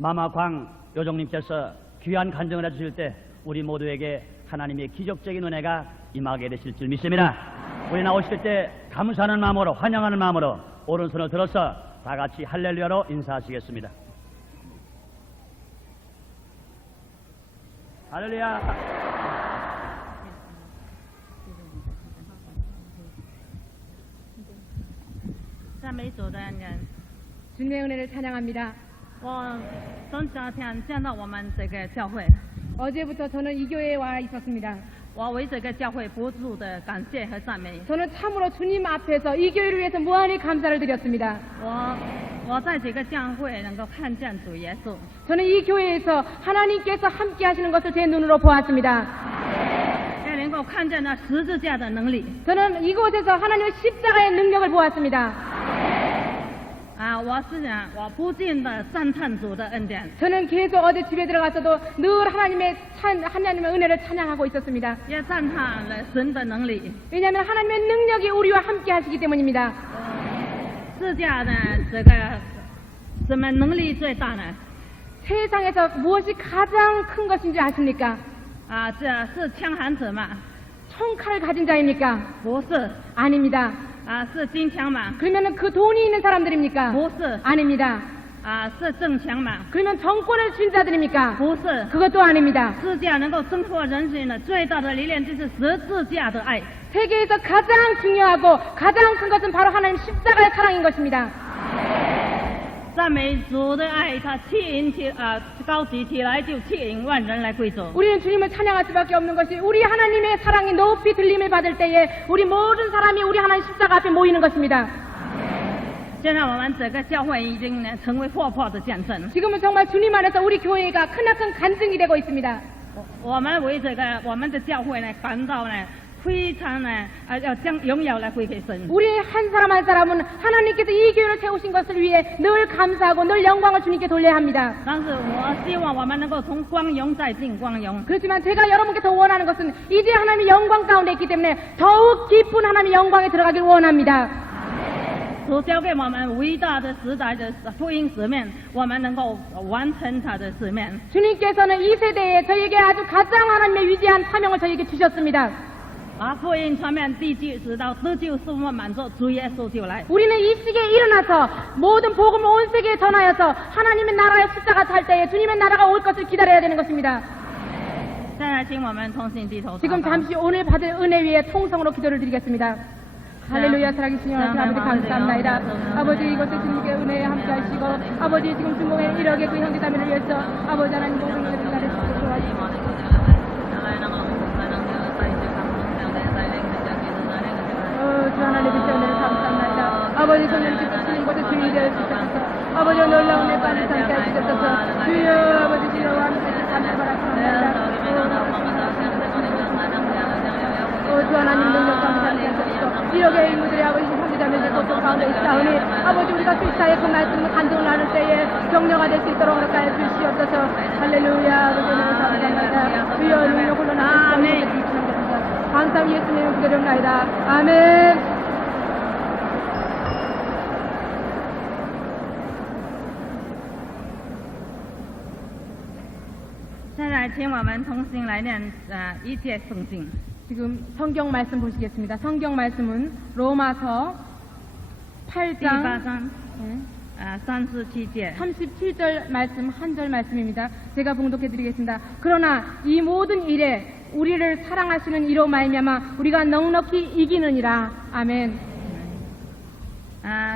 마마광 요정님께서 귀한 간증을 해주실 때 우리 모두에게 하나님의 기적적인 은혜가 임하게 되실 줄 믿습니다. 우리 나오실 때 감사하는 마음으로, 환영하는 마음으로 오른손을 들어서 다 같이 할렐루야로 인사하시겠습니다. 할렐루야. 赞美主的恩人， 주님의 은혜를 찬양합니다. 我从昨天见到我们这个教会， 어제부터 저는 이 교회에 와 있었습니다. 我为这个教会不住的感谢和赞美。 저는 참으로 주님 앞에서 이 교회를 위해서 무한히 감사를 드렸습니다. 我在这个教会能够看见主耶稣， 저는 이 교회에서 하나님께서 함께 하시는 것을 제 눈으로 보았습니다. 也能够看见那十字架的能力。 저는 이곳에서 하나님의 십자가의 능력을 보았습니다. 我是想，我不禁的赞叹主的恩典， 저는 계속 어디 집에 들어가서도 늘 하나님의 은혜를 찬양하고 있었습니다. 也赞叹了神的能力。 왜냐하면 하나님의 능력이 우리와 함께 하시기 때문입니다. 十字架呢，这个什么能力最大呢？ 세상에서 무엇이 가장 큰 것인지 아십니까? 这是强悍者吗？ 총칼을 가진 자입니까? 不是。 아닙니다. 是金枪吗？ 그러면 그 돈이 있는 사람들입니까? 不是。 아닙니다. 是正强吗？ 그러면 정권을 쥔 자들입니까? 不是。 그것도 아닙니다. 十字架能够征服人心的最大的力量就是十字架的爱。 세계에서 가장 중요하고 가장 큰 것은 바로 하나님 십자가의 사랑인 것입니다. 赞美主的爱，它高举起来就吸引万人来归主。 우리는 주님을 찬양할 수밖에 없는 것이 우리 하나님의 사랑이 높이 들림을 받을 때에 우리 모든 사람이 우리 하나님 십자가 앞에 모이는 것입니다. 现在我们整个教会已经呢成为活泼的见证。 지금은 정말 주님 안에서 우리 교회가 크나큰 간증이 되고 있습니다. 我们为这个我们的教会呢感到呢非常呢要将荣耀来归给神。 우리 한 사람 한 사람은 하나님께서 이 교회를 세우신 것을 위해 늘 감사하고 늘 영광을 주님께 돌려야 합니다. 但是我希望我们能够从光荣再进光荣。 그렇지만 제가 여러분께 더 원하는 것은 이제 하나님의 영광 가운데 있기 때문에 더욱 깊은 하나님의 영광에 들어가길 원합니다. 主交给我们伟大的时代的福音使命，我们能够完成他的使命。 주님께서는 이 세대에 저에게 아주 가장 하나님의 위대한 사명을 저에게 주셨습니다. 福音传遍地极，直到得救使我们满足，主耶稣就来。 우리는 이 시기에 일어나서 모든 복음을 온 세계에 전하여서 하나님의 나라의 숫자가 찰 때에 주님의 나라가 올 것을 기다려야 되는 것입니다. 现在请我们同心低头祷告。 지금 잠시 오늘 받을 은혜 위에 통성으로 기도를 드리겠습니다. 할렐루야. 살아계신 영원하신 아버지 감사합니다. 아버지 이곳에 주님께 은혜에 함께 하시고 아버지 지금 중공에 이러게 그 형제자매를 위해서 아버지 하나님 모든 것을 기다리시고 도와주시고 주 하나님 그 은혜를 감사합니다. 아버지 성령께서 주님 곳에 주인이 되어 주셔서 아버지 놀라운 내 빠른 함께 하시옵소서. 주여 아버지 주여와 함께 감사합니다. 주 하나님 능력 감사합니다. 이렇게 인물들의 아버지 형제자매들 고통 가운데 있사오니 아버지 우리가 주차에 그 말씀을 간증을 나눌 때에 격려가 될 수 있도록 허락하여 주시옵소서. 할렐루야. 아버지 은혜를 감사합니다. 주여 능력 흘러나오시옵소서. 감사함 예수님의 기도령나이다. 아멘. 现在请我们同心来念一节圣经。 지금 성경 말씀 보시겠습니다. 성경 말씀은 로마서 8장 8장 37절 37절 말씀 한 절 말씀입니다. 제가 봉독해 드리겠습니다. 그러나 이 모든 일에 우리를 사랑하시는 이로 말미암아 우리가 넉넉히 이기느니라. 아멘.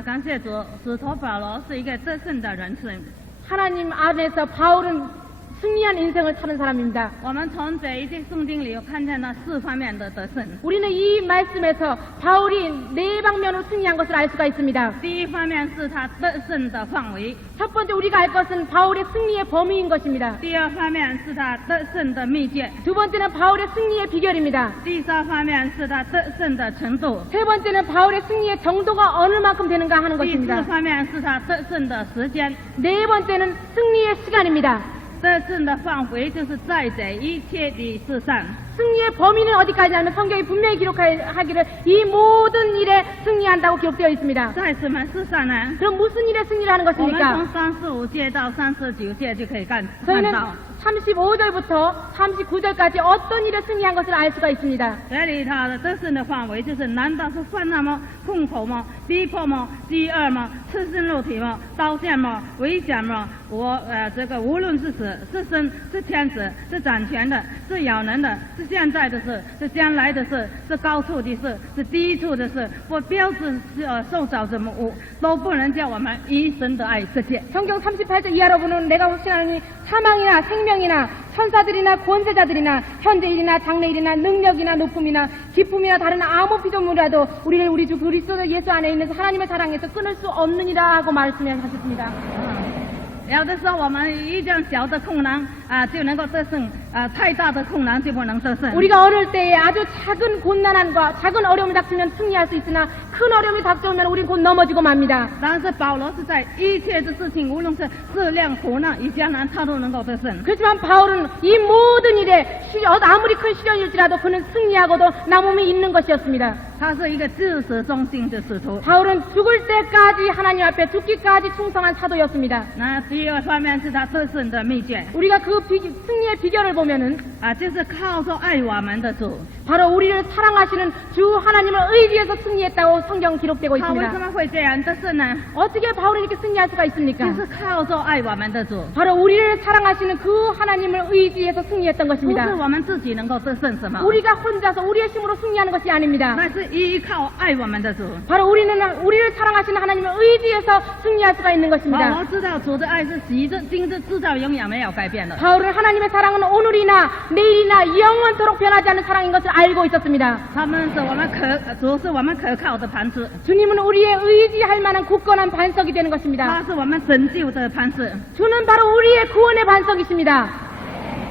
感谢主，使徒保罗是一个得胜的人士。 하나님 안에서 바울은 승리한 인생을 사는 사람입니다. 我们从这一节圣经里看见了四方面的得胜。 우리는 이 말씀에서 바울이 네 방면으로 승리한 것을 알 수가 있습니다. 第一方面是他得胜的范围， 첫 번째 우리가 알 것은 바울의 승리의 범위인 것입니다. 第二方面是他得胜的秘诀， 두 번째는 바울의 승리의 비결입니다. 第三方面是他得胜的程度， 세 번째는 바울의 승리의 정도가 어느 만큼 되는가 하는 第四 것입니다. 方面是他得胜的时间。 네 번째는 승리의 시간입니다. 得胜的范围就是在这一切的事上。 승리의 범위는 어디까지냐면 성경이 분명히 기록하기를 이 모든 일에 승리한다고 기록되어 있습니다. 在什么事上呢？ 그럼 무슨 일에 승리를 하는 我们 것입니까? 从35节到39节就可以看 저희는 到， 35절부터 39절까지 어떤 일에 승리한 것을 알 수가 있습니다. 这里他的得胜的范围就是：难道是患难吗？痛苦吗？逼迫吗？饥饿吗？赤身肉体吗？刀剑吗？危险吗？这个无论是死是生是天子是掌权的是有能的是现在的事是将来的事是高处的事是低处的事或标志受造之物都不能叫我们以神的爱这些。 성경 38절 이하로 보는 내가 확신하노니 사망이나 생명이나 천사들이나 권세자들이나 현재일이나 장래일이나 능력이나 높음이나 기쁨이나 다른 아무 피조물이라도 우리를 우리 주 그리스도 예수 안에 있는 하나님의 사랑에서 끊을 수 없느니라 하고 말씀하셨습니다. 有的时候我们一件小的困难就能够得胜太大的困难就不能得胜。 우리가 어릴 때에 아주 작은 곤난함과 작은 어려움이 닥치면 승리할 수 있으나 큰 어려움이 닥쳐오면 우린 곧 넘어지고 맙니다. 但是保罗是在一切的事情，无论是质量、苦难与艰难，他都能够得胜。 그렇지만 바울은 이 모든 일에 아무리 큰 시련일지라도 그는 승리하고도 남음이 있는 것이었습니다. 他是一个至死忠心的使徒。 바울은 죽을 때까지 하나님 앞에 죽기까지 충성한 사도였습니다. 那第二方面是他得胜的秘诀 우리가 그 승리의 비결을 보면은 就是靠着爱我们的主。 바로 우리를 사랑하시는 주 하나님을 의지해서 승리했다고 성경 기록되고 他为什 있습니다. 么会这样得胜呢？ 어떻게 바울이 이렇게 승리할 수가 있습니까? 就是靠着爱我们的主， 바로 우리를 사랑하시는 그 하나님을 의지해서 승리했던 不是 것입니다. 我们自己能够得胜什么， 우리가 혼자서 우리의 힘으로 승리하는 것이 아닙니다. 那是依靠爱我们的主。 바로 우리를 사랑하시는 하나님을 의지해서 승리할 수가 있는 保 것입니다. 罗知道主的爱是今日直到永远没有改变的。 바울은 하나님의 사랑은 오늘이나 내일이나 영원토록 변하지 않는 사랑인 것을 알고 있었습니다. 他们是我们主是我们可靠的磐石， 주님은 우리의 의지할 만한 굳건한 반석이 되는 것입니다. 他是我们拯救的磐石。 주는 바로 우리의 구원의 반석이십니다.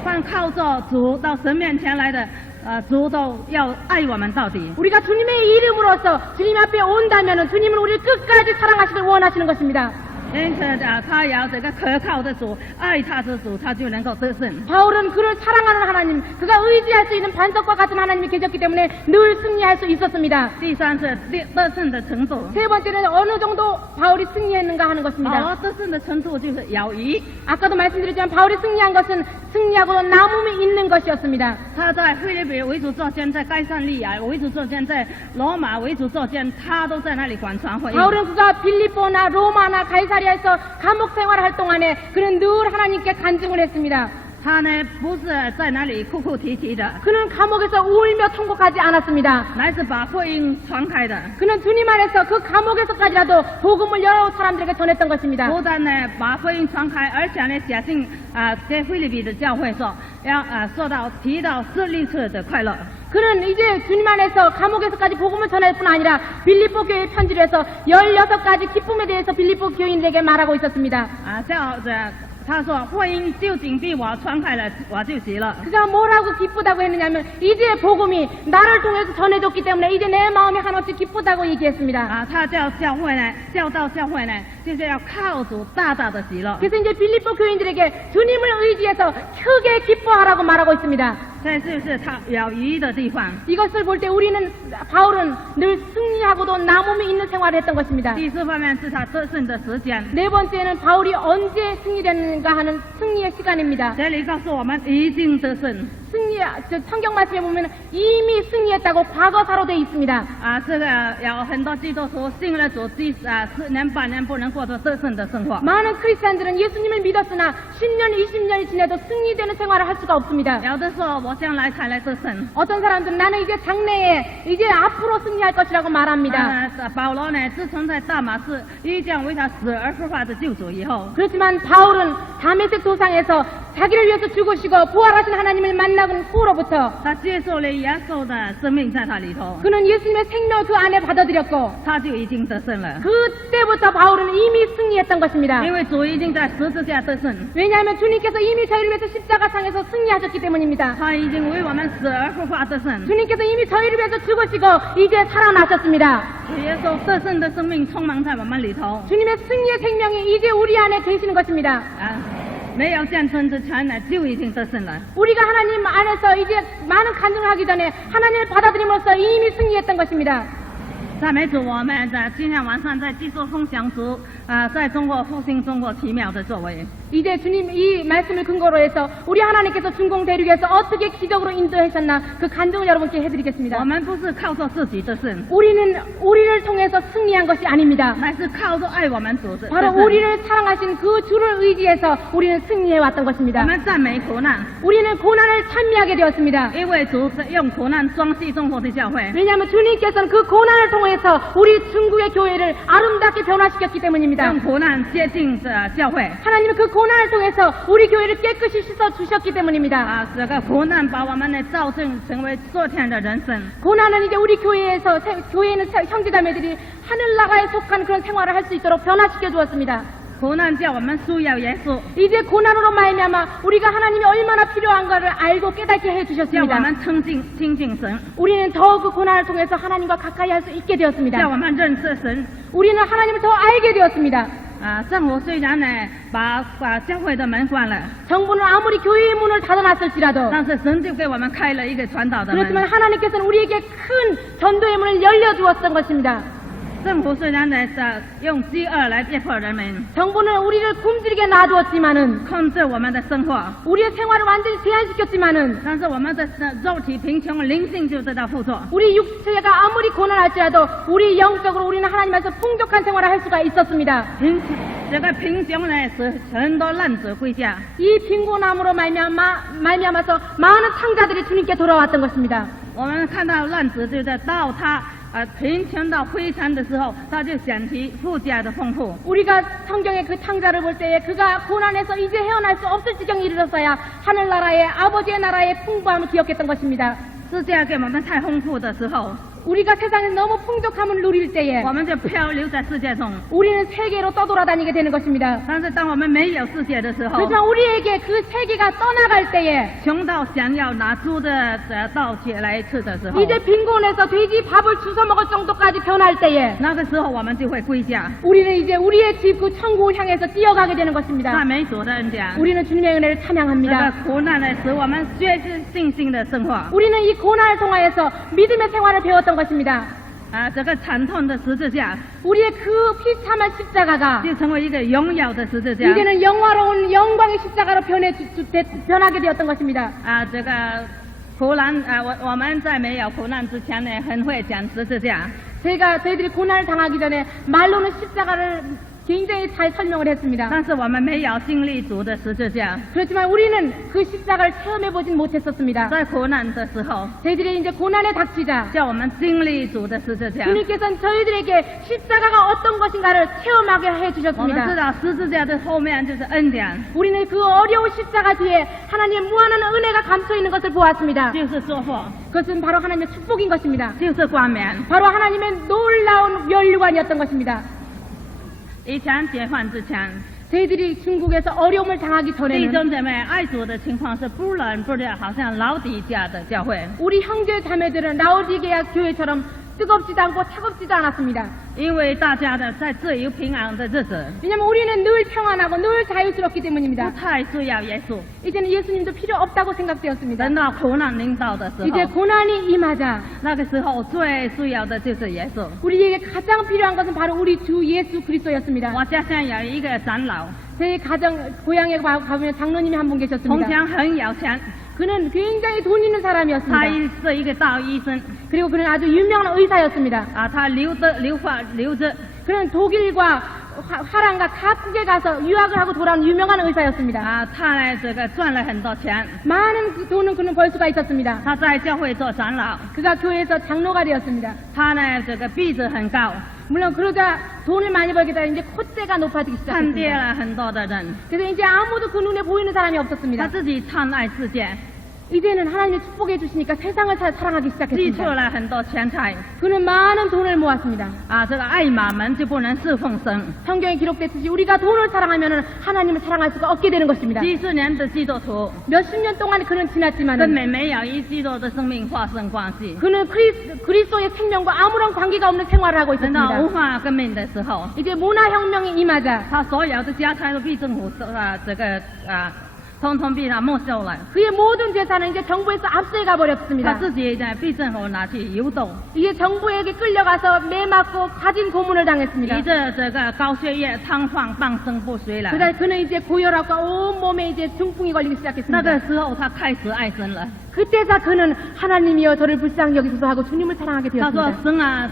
凡靠着主到神面前来的，主都要爱我们到底。 우리가 주님의 이름으로서 주님 앞에 온다면 주님은 우리를 끝까지 사랑하시길 원하시는 것입니다. 因此他要这个可靠的主，爱他的主，他就能够得胜。 바울은 그를 사랑하는 하나님, 그가 의지할 수 있는 반석과 같은 하나님이 계셨기 때문에 늘 승리할 수 있었습니다. 第三是得胜的程度。 세 번째는 어느 정도 바울이 승리했는가 하는 保 것입니다. 罗得胜的程度就是有余。 아까도 말씀드렸지만 바울이 승리한 것은 승리하고 남음이 있는 것이었습니다. 他在腓立比为主作监，在该撒利亚为主作监，在罗马为主作监，他都在那里广传福音。 바울은 그가 빌립보나 로마나 가이사리아에서 감옥 생활을 할 동안에 그는 늘 하나님께 간증을 했습니다. 他呢不是在那里哭哭啼啼的， 그는 감옥에서 울며 통곡하지 않았습니다. 乃是把福音传开的。 그는 주님 안에서 그 감옥에서까지라도 복음을 여러 사람들에게 전했던 것입니다. 不但呢把福音传开，而且呢写信给腓立比的教会说，要提到设立者的快乐。 그는 이제 주님 안에서 감옥에서까지 복음을 전할 뿐 아니라 빌립보 교회에 편지를 해서 16가지 기쁨에 대해서 빌립보 교인들에게 말하고 있었습니다. 他说福音究竟被我传开了，我就喜乐。 그가 뭐라고 기쁘다고 했느냐면 이제 복음이 나를 통해서 전해졌기 때문에 이제 내 마음이 한없이 기쁘다고 얘기했습니다. 他教导教会呢，就是要靠主大大的喜乐。 그래서 이제 빌립보 교인들에게 주님을 의지해서 크게 기뻐하라고 말하고 있습니다. 这就是他有余的地方。 이것을 볼 때 우리는 바울은 늘 승리하고도 남음이 있는 생활을 했던 것입니다. 第四方面是他得胜的时间。 네 번째는 바울이 언제 승리됐는가 하는 승리의 시간입니다. 这里告诉我们已经得胜。 성경 말씀에 보면 이미 승리했다고 과거사로 되어 있습니다. 这个有很多基督徒信了主，10年8年不能过着得胜的生活。 많은 크리스찬들은 예수님을 믿었으나 10년, 20년이 지나도 승리되는 생활을 할 수가 없습니다. 有的说我将来才来得胜。 어떤 사람들은 나는 이제 장래에 이제 앞으로 승리할 것이라고 말합니다. 保罗呢，自从在大马士遇见为他死而复活的救主以后， 그렇지만 바울은 다메섹 도상에서 자기를 위해서 죽으시고 부활하신 하나님을 만나고 후로부터 他接受了耶稣的生命在他里头， 그는 예수님의 생명을 그 안에 받아들였고 他就已经得胜了。 그때부터 바울은 이미 승리했던 것입니다. 因为主已经在十字架得胜， 왜냐하면 주님께서 이미 저희를 위해서 십자가상에서 승리하셨기 때문입니다. 他已经为我们死而复活得胜。 주님께서 이미 저희를 위해서 죽으시고 이제 살아나셨습니다. 主耶稣得胜的生命充满在我们里头。 주님의 승리의 생명이 이제 우리 안에 계시는 것입니다. 没有战争之前呢，就已经得胜了。 우리가 하나님 안에서 이제 많은 간증을 하기 전에 하나님을 받아들임으로써 이미 승리했던 것입니다. 赞美主，我们今天晚上在继续分享主在中国复兴中国奇妙的作为。 이제 주님 이 말씀을 근거로 해서 우리 하나님께서 중공 대륙에서 어떻게 기적으로 인도하셨나 그 간증을 여러분께 해드리겠습니다. 我们不是靠着自己得胜， 우리를 통해서 승리한 것이 아닙니다. 乃是靠着爱我们主的。 바로 우리를 사랑하신 그 주를 의지해서 우리는 승리해 왔던 我 것입니다. 们赞美苦难， 우리는 고난을 찬미하게 되었습니다. 因为主用苦难装饰中国的教会。 왜냐하면 주님께서는 그 고난을 통해서 우리 중국의 교회를 아름답게 변화시켰기 때문입니다. 用苦难接近教会。 하나님은 그 고난을 통해서 우리 교회를 깨끗이 씻어 주셨기 때문입니다. 这个苦难把我们的造成为昨天的人生。 고난은 이제 우리 교회에서 교회에 있는 형제자매들이 하늘나라에 속한 그런 생활을 할 수 있도록 변화시켜 주었습니다. 苦难叫我们需要耶稣， 이제 고난으로 말미암아 우리가 하나님이 얼마나 필요한가를 알고 깨닫게 해 叫我 주셨습니다. 们亲近神， 우리는 더 그 고난을 통해서 하나님과 가까이 할 수 있게 叫 되었습니다. 我们认识神。 우리는 하나님을 더 알게 되었습니다. 政府虽然呢把教会的门关了， 정부는 아무리 교회의 문을 닫아놨을지라도 但是神就给我们开了一个传道的门。 그렇지만 하나님께서는 우리에게 큰 전도의 문을 열려주었던 것입니다. 政府虽然呢用饥饿来逼迫人们， 정부는 우리를 굶주리게 놔두었지만은 控制我们的生活， 우리의 생활을 완전히 제한시켰지만은 但是我们的肉体贫穷，灵性就得到富足。 우리 육체가 아무리 고난할지라도 우리 영적으로 우리는 하나님 앞에서 풍족한 생활을 할 수가 있었습니다. 这个贫穷呢使很多烂者归家， 이 빈곤함으로 말미암아서 많은 탕자들이 주님께 돌아왔던 것입니다. 我们看到烂子就在到他贫穷到摧残的时候，他就想起富家的丰富。 우리가 성경의 그 탕자를 볼 때에 그가 고난에서 이제 헤어날 수 없을 지경에 이르렀어야 하늘나라의 아버지의 나라의 풍부함을 기억했던 것입니다. 世界给我们太丰富的时候， 우리가 세상에서 너무 풍족함을 누릴 때에 我们就漂流在世界中。 우리는 세계로 떠돌아다니게 되는 것입니다. 但是当我们没有世界的时候， 그렇지만 우리에게 그 세계가 떠나갈 때에 穷到想要拿猪的稻切来吃的时候， 이제 빈곤해서 돼지 밥을 주워 먹을 정도까지 변할 때에 那个时候我们就会归家， 우리는 이제 우리의 집 그 천국을 향해서 뛰어가게 되는 것입니다. 赞美主的恩典。 우리는 주님의 은혜를 这个 찬양합니다. 苦难呢，使我们学习信心的生活。 우리는 이 고난을 통하여서 믿음의 생활을 배웠던 것입니다. 这个惨痛的十字架 우리의 그 비참한 십자가가 就成为一个荣耀的十字架。 이제는 영화로운 영광의 십자가로 변하게 되었던 것입니다. 这个苦难我们在没有苦难之前呢，很会讲十字架。 저희들이 고난을 당하기 전에 말로는 십자가를 굉장히 잘 설명을 했습니다. 但是我们没有经历主的十字架， 그렇지만 우리는 그 십자가를 체험해보진 못했었습니다. 在苦难的时候， 저희들이 이제 고난에 닥치자 叫我们经历主的十字架。 주님께서는 저희들에게 십자가가 어떤 것인가를 체험하게 我们知 해주셨습니다. 道十字架的后面就是恩典， 우리는 그 어려운 십자가 뒤에 하나님의 무한한 은혜가 감춰있는 것을 보았습니다. 就是说话， 그것은 바로 하나님의 축복인 것입니다. 就是冠冕。 바로 하나님의 놀라운 면류관이었던 것입니다. 以前解放之前， 저희들이 중국에서 어려움을 당하기 弟 전에는 兄姐妹爱主的情况是不冷不热，好像老底家的教会。 우리 형제 자매들은 라오디게아 교회처럼 뜨겁지도 않고 차갑지도 않았습니다. 因为大家的在自由平安的日子， 왜냐하면 우리는 늘 평안하고 늘 자유스럽기 不 때문입니다. 太需要耶稣。 이제는 예수님도 필요 없다고 생각되었습니다. 等到苦难临到的时 이제 候， 고난이 임하자 那个时候最需要的就是耶稣。 우리에게 가장 필요한 것은 바로 우리 주 예수 그리스도였습니다. 我家乡有一个长老， 저희 가정 고향에 가보면 장로님이 한 분 从 계셨습니다. 前很有钱， 그는 굉장히 돈 있는 他 사람이었습니다. 是一个大医生 그리고 그는 아주 유명한 의사였습니다. 他留着 그는 독일과 화랑과 각국에 가서 유학을 하고 돌아온 유명한 의사였습니다. 他呢这个赚了很多钱， 많은 그 돈은 그는 벌 수가 있었습니다. 他在教会做长老， 그가 교회에서 장로가 되었습니다. 他呢这个鼻子很高， 물론 그러자 돈을 많이 벌게 되자 이제 콧대가 높아지기 看跌 시작했습니다. 了很多的人， 그래서 이제 아무도 그 눈에 보이는 사람이 他 없었습니다. 自己贪爱世界， 이제는 하나님이 축복해 주시니까 세상을 사랑하기 积 시작했습니다. 蓄了很多钱财 그는 많은 돈을 모았습니다. 啊，这个爱马门就不能侍奉神。 성경에 기록됐듯이 우리가 돈을 사랑하면 하나님을 사랑할 수가 없게 되는 것입니다. 几十年的基督徒 몇십 년 동안 그는 根 지났지만은 本没有与基督的生命发生关系。 그는 그리스도의 생명과 아무런 관계가 없는 생활을 하고 等到无 있었습니다. 法革命的时候， 이제 문화혁명이 임하자 他所有的家财都被政府这个通通被他没收了。 그의 모든 재산은 이제 정부에서 압수해가 他 버렸습니다. 自己呢被政府拿去游斗， 이제 정부에게 끌려가서 매맞고 가진 고문을 당했습니다. 以这个高血压、瘫痪、半身不遂了。 그다음 그는 이제 고혈압과 온몸에 이제 중풍이 걸리기 那 시작했습니다. 个时候，他开始爱神了。 그때가 그는 하나님이여 저를 불쌍히 여기소서 하고 주님을 사랑하게 他说 되었습니다. ：“神啊，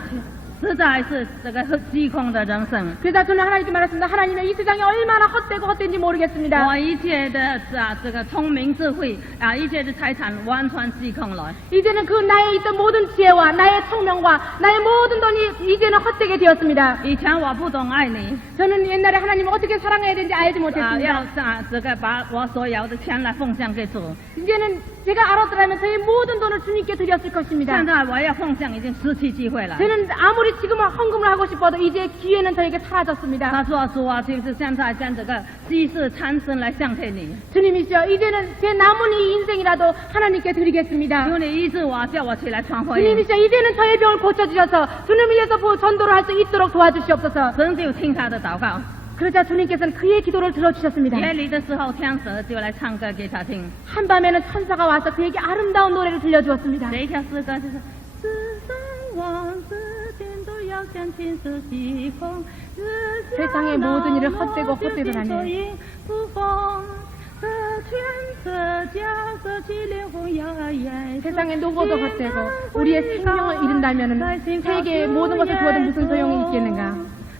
实在是这个虚空的人生。 그래서 그는 하나님께 말했습니다. 하나님의 이 세상이 얼마나 헛되고 헛된지 모르겠습니다. 我一切的这个聪明智慧一切的财产完全虚空了。 이제는 그 나의 있던 모든 지혜와 나의 총명과 나의 모든 돈이 이제는 헛되게 되었습니다. 以前我不懂爱你 저는 옛날에 하나님을 어떻게 사랑해야 되는지 알지 要 못했습니다. 这个把我所有的钱来奉献给主。 이제는 제가 알았더라면 저의 모든 돈을 주님께 드렸을 现 것입니다. 在我要奉献已经失去机会了。 저는 아무리 지금은 헌금을 하고 싶어도 이제 기회는 저에게 사라졌습니다. 他说：“主啊，就是现在将这个积世参生来献给你， 주님이시여 이제는 제 남은 이 인생이라도 하나님께 드리겠습니다. 求你医治我，叫我起来传福音。 주님이시여 이제는 저의 병을 고쳐주셔서 주님을 위해서 전도를 할 수 있도록 도와주시옵소서. 神就听他的祷告。 그러자 주님께서는 그의 기도를 들어주셨습니다. 夜里的时候，天使就来唱歌给他听。 한밤에는 천사가 와서 그에게 아름다운 노래를 들려주었습니다. 这一条诗歌就是：世上万事尽都要将亲自虚空， 세상의 모든 일을 헛되고 헛되더라니. 不风的天色交割起灵魂要严。 세상에 녹아도 헛되고 우리의 생명을 잃은다면 세계의 모든 것을 주어도 무슨 소용이 있겠는가.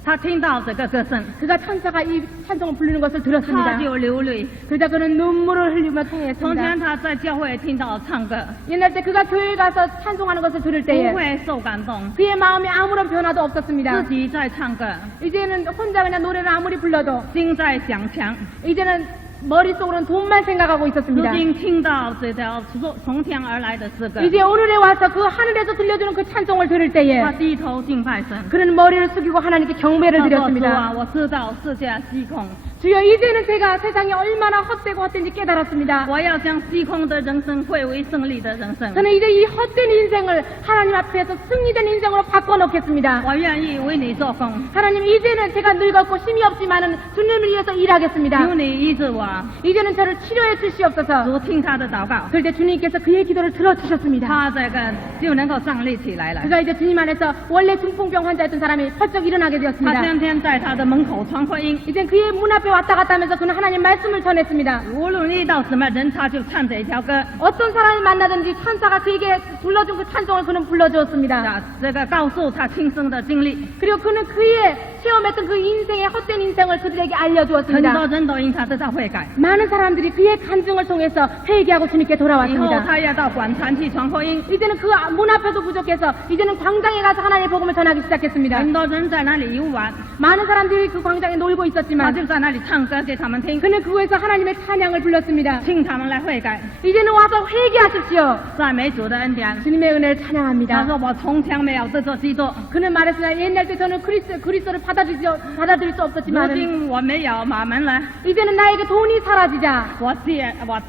他听到这个歌声， 그가 천사가 이 찬송을 부르는 것을 他 들었습니다. 就流泪。 그러자 그는 눈물을 흘리며 从 통했습니다. 前他在教会听到唱歌， 옛날 때 그가 교회에 가서 찬송하는 것을 들을 不 때에 会受感动， 그의 마음에 아무런 변화도 自 없었습니다. 己在唱歌， 이제는 혼자 그냥 노래를 아무리 불러도 心在想强。 이제는 머릿속으로는 돈만 생각하고 如 있었습니다. 今听到这条从天而来的诗歌， 이제 오늘에 와서 그 하늘에서 들려주는 그 찬송을 들을 때에 他低头敬拜神。 그는 머리를 숙이고 하나님께 경배를 他说：“主 드렸습니다. 啊，我知道世界虚空， 주여 이제는 제가 세상이 얼마나 헛되고 헛된지 깨달았습니다. 我要将虚空的人生汇为胜利的人生。 저는 이제 이 헛된 인생을 하나님 앞에서 승리된 인생으로 바꿔놓겠습니다. 我愿意为你做工， 하나님 이제는 제가 늙었고 힘이 없지만은 주님을 위해서 일하겠습니다. 求你医治我。 이제는 저를 치료해 주시옵소서. 主听他的祷告， 그럴 때 주님께서 그의 기도를 들어주셨습니다. 他这个就能够站立起来了。 그가 이제 주님 안에서 원래 중풍병 환자였던 사람이 펄쩍 일어나게 他 되었습니다. 天天在他的门口传福音， 이제 그의 문 앞에 왔다 갔다 하면서 그는 하나님 말씀을 전했습니다. 无论遇到什么人，他就唱这一条歌。 어떤 사람을 만나든지 천사가 그에게 불러준 그 찬송을 그는 불러주었습니다. 啊，这个告诉他亲身的经历， 그리고 그는 그의 체험했던 그 인생의 헛된 인생을 그들에게 很 알려주었습니다. 多人都因他得到悔改。 많은 사람들이 그의 간증을 통해서 회개하고 주님께 以后 돌아왔습니다. 他要到广场去传福音， 이제는 그 문 앞에도 부족해서 이제는 광장에 가서 하나님의 복음을 전하기 시작했습니다. 很多人在那里游玩， 많은 사람들이 그 광장에 놀고 他 있었지만 就在那里唱歌给他们听， 그는 그곳에서 하나님의 찬양을 불렀습니다. 请他们来悔改， 이제는 와서 회개하십시오. 赞美主的恩典。 주님의 은혜를 他 찬양합니다. 说：“我从前没有得着基督， 그는 말했습니다. 옛날 때 저는 그리스도를 받아들일 수 如 없었지만 今我没有马门了， 이제는 나에게 돈이 사라지자 我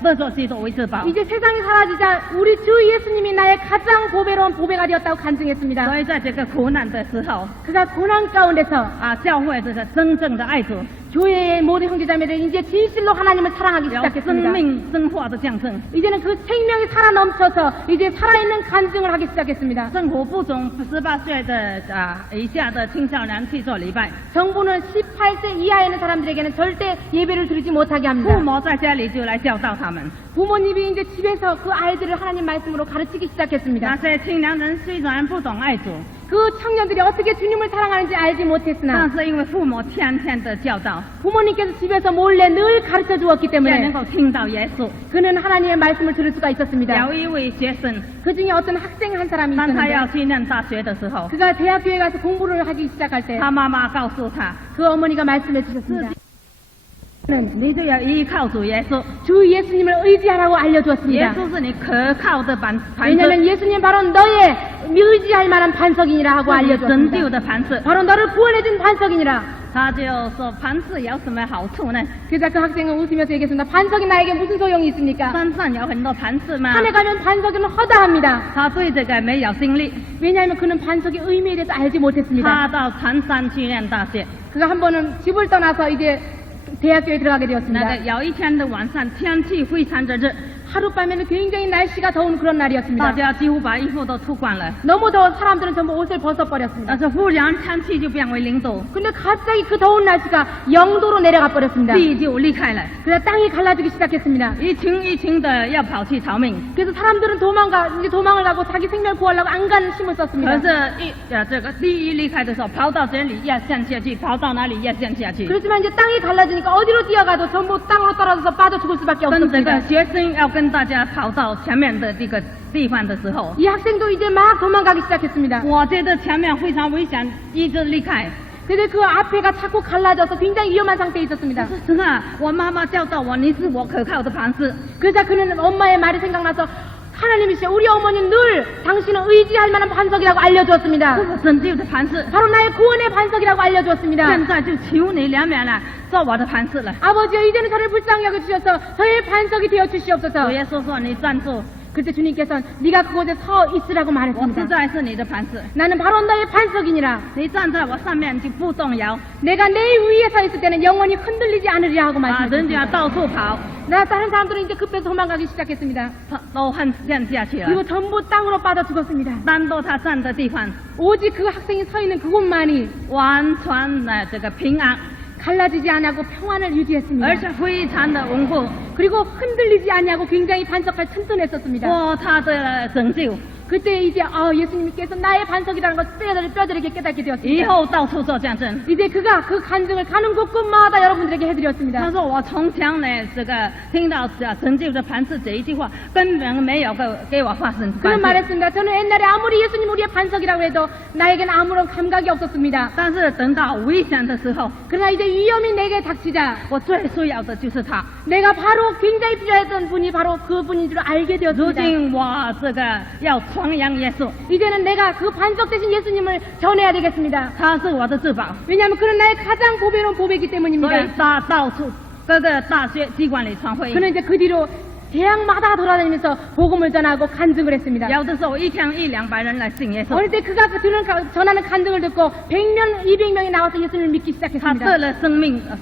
得着基督为至宝。 이제 세상이 사라지자 우리 주 예수님이 나의 가장 보배로운 보배가 되었다고 간증했습니다. 所以在这个苦难的时候， 그가 고난 가운데서 教会这个真正的爱主， 교회의 모든 형제자매들이 이제 진실로 하나님을 사랑하기 有生 시작했습니다. 命生活的见证。 이제는 그 생명이 살아 넘쳐서 이제 살아있는 간증을 하기 시작했습니다. 政府不准18岁的以下的青少年去做礼拜， 정부는 18세 이하에 있는 사람들에게는 절대 예배를 드리지 못하게 父 합니다. 母在家里就来教导他们。 부모님이 이제 집에서 그 아이들을 하나님 말씀으로 가르치기 那 시작했습니다. 些青年人虽然不懂爱主， 그 청년들이 어떻게 주님을 사랑하는지 알지 但 못했으나 是因为父母天天的教导， 부모님께서 집에서 몰래 늘 가르쳐 주었기 才能 때문에 够听到耶稣。 그는 하나님의 말씀을 들을 수가 있었습니다. 有一位学生， 그 중에 어떤 학생 한 사람이 当他 있었는데 要去念大学的时候， 그가 대학교에 가서 공부를 하기 시작할 때 他妈妈告诉他， 그 어머니가 말씀해 주셨습니다. 你就要依靠主耶稣， 주 예수님을 의지하라고 耶 알려주었습니다. 稣是你可靠的磐石， 왜냐하면 예수님 바로 너의 의지할 만한 반석이니라 하고 是你拯救 알려주었습니다. 的磐石。 바로 너를 구원해준 반석이니라. 他就说磐石有什么好处呢？ 그래서 그 학생은 웃으면서 얘기했습니다. 반석이 나에게 무슨 소용이 있습니까? 山上有很多磐石嘛， 산에 가면 반석은 허다합니다. 他对这个没有经历， 왜냐하면 그는 반석의 의미에 대해서 알지 못했습니다. 他到长山去念大学。 그가 한 번은 집을 떠나서 이제 대학교에 들어가게 那 되었습니다. 个有一天的晚上，天气非常的热， 하룻밤에는 굉장히 날씨가 더운 그런 大 날이었습니다. 家几乎把衣服都脱光了。 너무 더워 사람들은 전부 옷을 벗어버렸습니다. 但是忽然天气就变为0度， 근데 갑자기 그 더운 날씨가 0도로 내려가 버렸습니다. 地就离开了， 그래서 땅이 갈라지기 시작했습니다. 一群一群的要跑去逃命。 그래서 사람들은 이제 도망을 가고 자기 생명을 구하려고 안간 힘을 可 썼습니다. 是这个第一离开的时候，跑到这里要降下去，跑到哪里要降下去。 그렇지만 이제 땅이 갈라지니까 어디로 뛰어가도 전부 땅으로 떨어져서 빠져 죽을 수밖에 等这 없었습니다. 个学生要跟大家跑到前面的这个地方的时候， 이 학생도 이제 막 도망가기 시작했습니다. 我觉得前面非常危险，一直离开。 근데 그 앞에가 자꾸 갈라져서 굉장히 위험한 상태에 있었습니다. 是啊，我妈妈教导我，你是我可靠的磐石。 그러자 그는 엄마의 말이 생각나서 하나님이시여 우리 어머니 늘 당신은 의지할 만한 반석이라고 是 알려주었습니다. 我拯救的磐石。 바로 나의 구원의 반석이라고 알려주었습니다. 现在就求你怜悯了，做我的磐石了。 아버지여 이제는 저를 불쌍히 여겨주셔서 저의 반석이 되어 主 주시옵소서. 耶稣说：“你站住， 그때 주님께서는 네가 그곳에 서 있으라고 我实 말했습니다. 在是你的磐石。 나는 바로 너의 반석이니라. 你站在我上面就不动摇。 내가 내 위에 서 있을 때는 영원히 흔들리지 않으리라 하고 啊，人家 말씀하셨습니다. 到处跑， 나 다른 사람들은 이제 급해서 도망가기 시작했습니다. 都恨陷下去了。 그리고 전부 땅으로 빠져 죽었습니다. 单独他站的地方， 오직 그 학생이 서 있는 그곳만이 完全的这个平安， 갈라지지 않고 평안을 유지했습니다. 而且非常的稳固， 그리고 흔들리지 않고 굉장히 반석할 튼튼했었습니다. 过他的拯救， 그때 이제 예수님께서 나의 반석이라는 걸 뼈저리게 깨닫게 以 되었습니다. 后到处做见证。 이제 그가 그 간증을 가는 곳곳마다 여러분들에게 他 해드렸습니다. 说我从前呢，这个听到拯救的磐石这一句话，根本没有给我发生 그는 关系。 말했습니다. 저는 옛날에 아무리 예수님 우리의 반석이라고 해도 나에게는 아무런 감각이 없었습니다. 但是等到危险的时候， 그러나 이제 위험이 내게 닥치자 我最需要的就是他。 내가 바로 굉장히 필요했던 분이 바로 그분인 줄 알게 如 되었습니다. 今我这个要传扬耶稣， 이제는 내가 그 반석 대신 예수님을 전해야 되겠습니다. 他是我的至宝， 왜냐하면 그는 나의 가장 보배로운 보배이기 所以 때문입니다. 他到处各个大学机关里传福音。 그는 이제 그 뒤로 대학마다 돌아다니면서 복음을 전하고 간증을 했습니다. 有的时候一天100-200人来信耶稣， 어릴 때 그가 전하는 간증을 듣고 100명, 200명이 나와서 예수님을 믿기 他得 시작했습니다. 了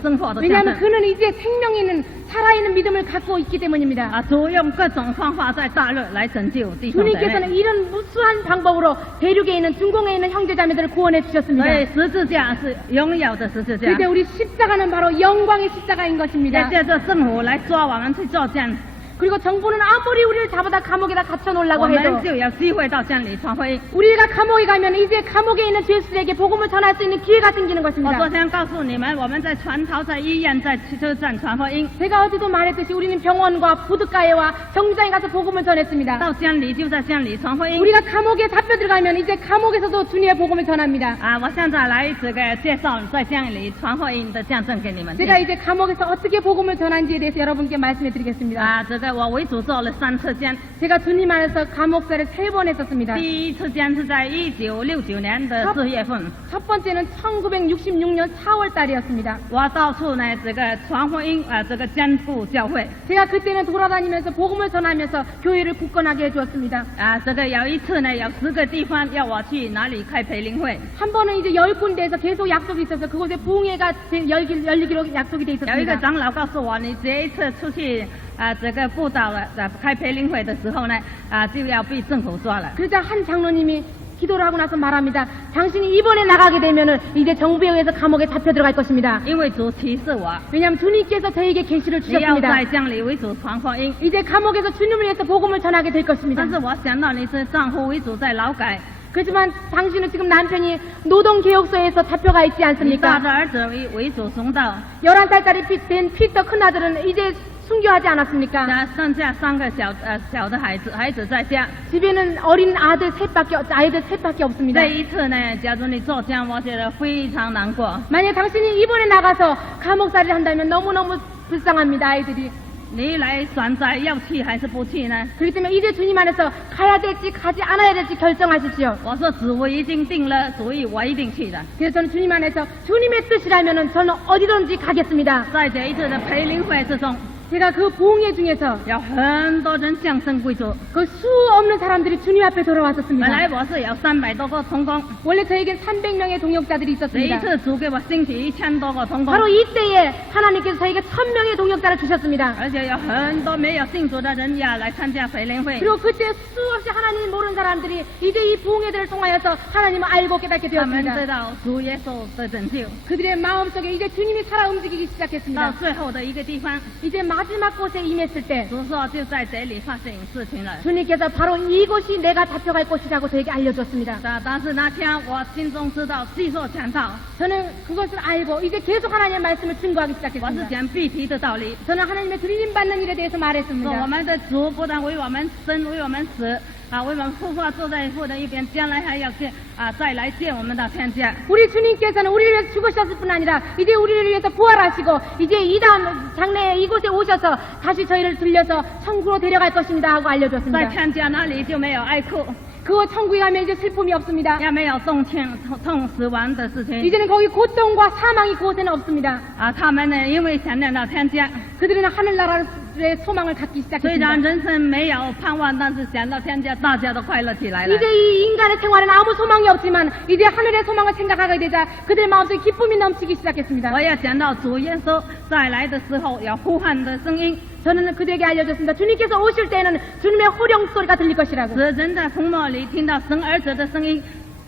生活的见 왜냐하면 证。 그는 이제 생명이 있는 살아있는 믿음을 갖고 있기 때문입니다. 啊，主用各种方法在大陆来拯救弟兄姐妹， 주님께서는 이런 무수한 방법으로 대륙에 있는 중공에 있는 형제자매들을 구원해 所 주셨습니다. 以十字架是荣耀的十字架， 그때 우리 십자가는 바로 영광의 십자가인 也 것입니다. 借着政府来抓我们去作证， 그리고 정부는 아무리 우리를 잡아다 감옥에다 我 갇혀놓으려고 해도 们就有机会到真理传福音。 우리가 감옥에 가면 이제 감옥에 있는 죄수들에게 복음을 전할 수 있는 기회가 생기는 我 것입니다. 昨天告诉你们，我们在船头、在医院、在汽车站传福音， 제가 어제도 말했듯이 우리는 병원과 부둣가에와 정장에 가서 복음을 전했습니다. 到真理就在真理传福音。 우리가 감옥에 잡혀 들어가면 이제 감옥에서도 주님의 복음을 전합니다. 啊，我现在来这个介绍在真理传福音的见证给你们听。 제가 이제 감옥에서 어떻게 복음을 전한지에 대해서 여러분께 말씀해 드리겠습니다. 啊，这个我为主做了3次监， 제가 주님 안에서 감옥살을 3번 했었습니다. 第一次监是在1969年的4月份， 첫 번째는 1966년 4월 달이었습니다. 我到处呢这个传福音，这个兼顾教会。 제가 그때는 돌아다니면서 복음을 전하면서 교회를 굳건하게 해주었습니다. 啊，这个有一次呢，有10个地方要我去哪里开培灵会， 한 번은 이제 10군데에서 계속 약속이 있어서 그곳에 부흥회가 열리기로 약속이 돼 有一个 있었습니다. 长老告诉我，你这一次出去这个布道了，开培灵会的时候呢，就要被政府抓了。 그러자 한 장로님이 기도를 하고 나서 말합니다. 당신이 이번에 나가게 되면은 이제 정부에 의해서 감옥에 잡혀 들어갈 것입니다. 因为主提示我， 왜냐하면 주님께서 저에게 계시를 你要 주셨습니다. 在真理为主传福音。 이제 감옥에서 주님을 위해서 복음을 전하게 될 것입니다. 但是我想到你是丈夫为主在劳改， 그렇지만 당신은 지금 남편이 노동개혁소에서 잡혀가 있지 你大 않습니까? 的儿子为主殉道， 11살짜리 된 피터 큰아들은 이제 순교하지 않았습니까? 剩下3个小的孩子在家。 집에는 어린 아이들 셋밖에 없습니다. 这一次呢，假如你做监，我觉得非常难过。 만약 당신이 이번에 나가서 감옥살이를 한다면 너무너무 불쌍합니다, 아이들이. 你来选择要去还是不去呢？ 그렇기 때문에 이제 주님 안에서 가야 될지 가지 않아야 될지 결정하십시오. 我说主已经定了，所以我一定去的。 그래서 저는 주님 안에서 주님의 뜻이라면 저는 어디든지 가겠습니다. 在这一次的培灵会之中， 제가 그 봉회 중에서 有很多人降生归主。 그 수 없는 사람들이 주님 앞에 本 돌아왔었습니다. 来我是有300多个同工， 원래 저에겐 300명의 동역자들이 这一 있었습니다. 次主给我兴起1000多个同工， 바로 이때에 하나님께서 저에게 1000명의 동역자를 주셨습니다. 而且有很多没有信主的人也来参加培灵会。 그리고 그때 수없이 하나님을 모르는 사람들이 이제 이 봉회들을 통하여서 하나님을 알고 깨닫게 他们 되었습니다. 知道主耶稣的拯救。 그들의 마음속에 이제 주님이 살아 움직이기 到 시작했습니다. 最后的一个地方， 이제 마지막 곳에 임했을 때 主说就在这里发生事情了。 주님께서 바로 이곳이 내가 잡혀갈 곳이라고 저에게 알려줬습니다. 但是那天我心中知道，细说强盗， 저는 그것을 알고 이제 계속 하나님의 말씀을 증거하기 我是 시작했습니다. 讲必提的道理。 저는 하나님의 들림 받는 일에 대해서 说我 말했습니다. 们的主不但为我们生，为我们死，为我们复活坐在父的一边，将来还要见再来见我们的天家。 우리 주님께서는 우리를 위해서 죽으셨을 뿐 아니라 이제 우리를 위해서 부활하시고 이제 이 다음 장래에 이곳에 오셔서 다시 저희를 들려서 천국으로 데려갈 것입니다 하고 在 알려줬습니다. 天家那里就没有爱哭， 그 천국에 가면 이제 슬픔이 없습니다. 也没有痛死亡的事情。 이제는 거기 고통과 사망이 그곳에는 없습니다. 他们呢，因为想念到天家， 그들은 하늘나라의 소망을 갖기 虽然 시작했습니다. 人生没有盼望，但是想到天家，大家都快乐起来了。 이제 이 인간의 생활에는 아무 소망이 없지만 이제 하늘의 소망을 생각하게 되자 그들 마음속에 기쁨이 넘치기 시작했습니다. 我也讲到主耶稣再来的时候有呼喊的声音， 저는 그들에게 알려줬습니다. 주님께서 오실 때에는 주님의 호령 소리가 들릴 것이라고. 使人在坟墓里听到神儿子的声音，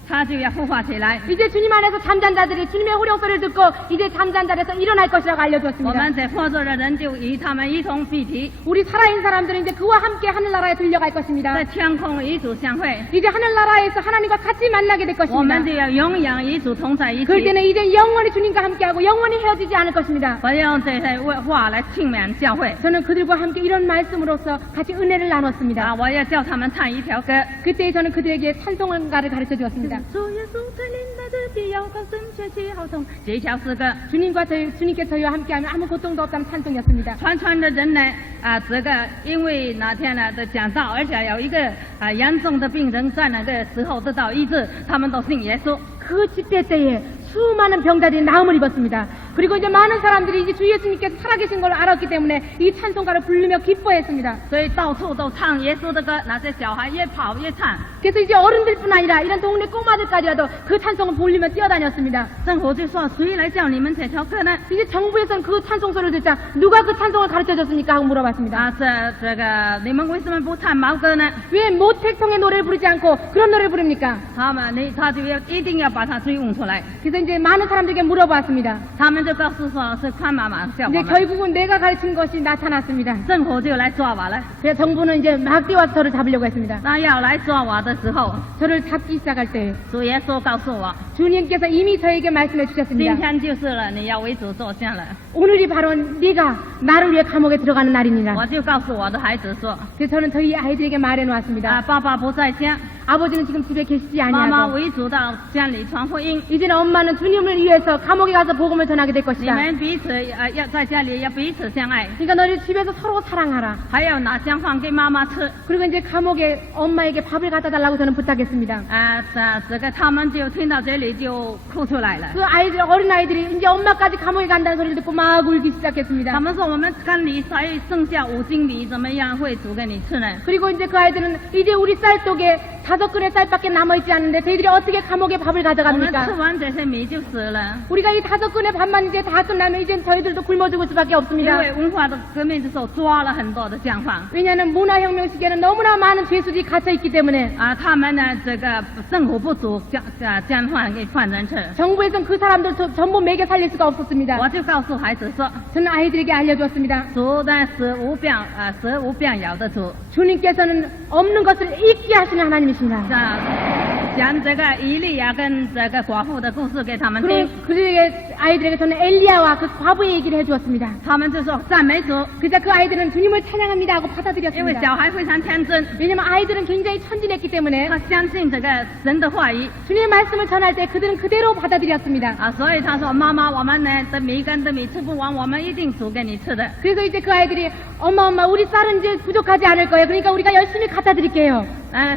他就要呼唤起来。 이제 주님 안에서 잠잔 자들이 주님의 호령 소리를 듣고 이제 잠잔 자리에서 일어날 것이라고 我 알려주었습니다. 们在活着的人就与他们一同必提， 우리 살아있는 사람들은 이제 그와 함께 하늘나라에 들려갈 것입니다. 在天空与主相会， 이제 하늘나라에서 하나님과 같이 만나게 될 我们 것입니다. 就要永远与主同在一 그럴 起。 때는 이제 영원히 주님과 함께하고 영원히 헤어지지 않을 것입니다. 我要用这些话来庆勉教会。 저는 그들과 함께 이런 말씀으로서 같이 은혜를 나눴습니다. 我要叫他们唱一条歌。 그때 저는 그들에게 찬송가를 가르쳐 주었습니다. 主耶稣在临来的必要高声学起好痛，这条诗歌 주님께 저희와 함께하면 아무 고통도 없다는 찬송이었습니다. 传传的人呢，这个因为那天呢的讲道，而且有一个严重的病人在那个时候得到医治，他们都信耶稣。 그 집회 때에 수많은 병자들이 나음을 입었습니다. 그리고 이제 많은 사람들이 이제 주 예수님께서 살아계신 걸 알았기 때문에 이 찬송가를 부르며 기뻐했습니다. 所以到处都唱耶稣的歌，那些小孩越跑越唱。 그래서 이제 어른들뿐 아니라 이런 동네 꼬마들까지라도 그 찬송을 부르며 뛰어다녔습니다. 政府就说谁来教你们这条歌呢？ 이제 정부에서는 그 찬송 소리를 듣자 누가 그 찬송을 가르쳐줬습니까 하고 물어봤습니다. 这个你们为什么不唱毛歌呢？ 왜 모택통의 노래를 부르지 않고 그런 노래를 부릅니까? 他就一定要把他追问出来。 그래서 이제 많은 사람들에게 물어봤습니다. 他们就告诉说是宽妈妈叫我 이제 们， 결국은 내가 가르친 것이 나타났습니다. 政府就来抓我了。 그래서 정부는 이제 막 뛰어와서 저를 잡으려고 했습니다. 当要来抓我的时候， 저를 잡기 시작할 때 主耶稣告诉我， 주님께서 이미 저에게 말씀해 今 주셨습니다. 天就是了，你要为主做香了。 오늘이 바로 네가 나를 위해 감옥에 들어가는 날이니라. 我就告诉我的孩子说， 그래서 저는 저희 아이들에게 말해 놓았습니다. 爸爸不在家， 아버지는 지금 집에 계시지 妈妈 아니하고 为主到家里传福音。 이제는 엄마는 주님을 위해서 감옥에 가서 복음을 전하게 될 你 것이다. 们彼此要在家里要彼此相爱， 그러니까 너희 집에서 서로 사랑하라. 还要拿香饭给妈妈吃。 그리고 이제 감옥에 엄마에게 밥을 갖다 달라고 저는 부탁했습니다. 这个他们就听到这里就哭出来了。 그 아이들 어린 아이들이 이제 엄마까지 감옥에 간다는 소리를 듣고 막 울기 시작했습니다. 他们说我们干里才剩下5斤米，怎么样会煮给你吃呢？ 그리고 이제 그 아이들은 이제 우리 쌀독에 5근의 쌀밖에 남아있지 않는데 저희들이 어떻게 감옥에 밥을 我们吃 가져갑니까? 完这些米就死了。 우리가 이 5근의 밥만 이제 다 끝나면 이제 저희들도 굶어 죽을 수밖에 因 없습니다. 为文化的革命的时候抓了很多的酱贩， 왜냐하면 문화혁명 시기에는 너무나 많은 죄수들이 갇혀있기 때문에 他们呢这个政府不煮酱饭给犯人吃。 정부에서는 그 사람들 전부 먹여 살릴 수가 없었습니다. 我就告诉孩子说， 저는 아이들에게 알려주었습니다. 主呢是无变有的主。 주님께서는 없는 것을 있게 하시는 하나님이십니다. 这讲这个以利亚跟这个寡妇的故事给他们听， 그에게 아이들에게 저는 엘리야와 그 과부의 얘기를 해주었습니다. 他们就说赞美主， 그자 그 아이들은 주님을 찬양합니다 하고 因为 받아들였습니다. 小孩非常天真， 왜냐면 아이들은 굉장히 천진했기 때문에 他相信这个神的话语 주님의 말씀을 전할 때 그들은 그대로 받아들였습니다. 啊，所以他说妈妈，我们呢的米跟的米吃不完，我们一定煮给你吃的。 그래서 이제 그 아이들이 엄마 우리 쌀은 이제 부족하지 않을 거예요. 그러니까 우리가 열심히 갖다 드릴게요.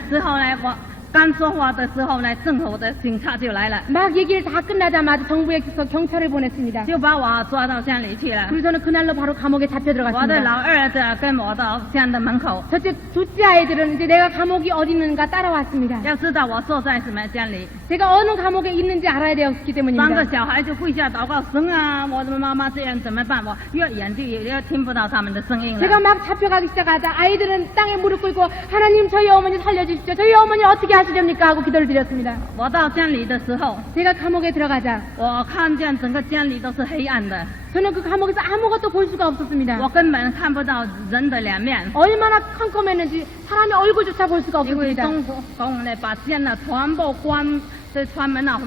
时候呢，我刚说话的时候呢，政府的警察就来了， 막 얘기를 다 끝나자마자 정부에서 경찰을 보냈습니다. 就把我抓到乡里去了。 그리고 저는 그날로 바로 감옥에 잡혀 我的 들어갔습니다. 老二子跟我到乡的门口， 첫째, 둘째 아이들은 이제 내가 감옥이 어디 있는가 따라왔습니다. 要知道我坐在什么乡里。 제가 어느 감옥에 있는지 알아야 되었기 三个 때문입니다. 小孩就跪下祷告，神啊，我的妈妈这样怎么办？我越演就越听不到他们的声音 제가 了。 막 잡혀가기 시작하자 아이들은 땅에 무릎 꿇고 하나님 저희 어머니 살려주십시오. 저희 어머니 어떻게 하시렵니까 하고 기도를 드렸습니다. 我到乡里的时候， 제가 감옥에 들어가자 我看见整个乡里都是黑暗的， 저는 그 감옥에서 아무것도 볼 수가 없었습니다. 我根本看不到人的脸面， 얼마나 컴컴했는지 사람의 얼굴조차 볼 수가 因为 없었습니다. 中共呢把乡呢全部关，这川门啊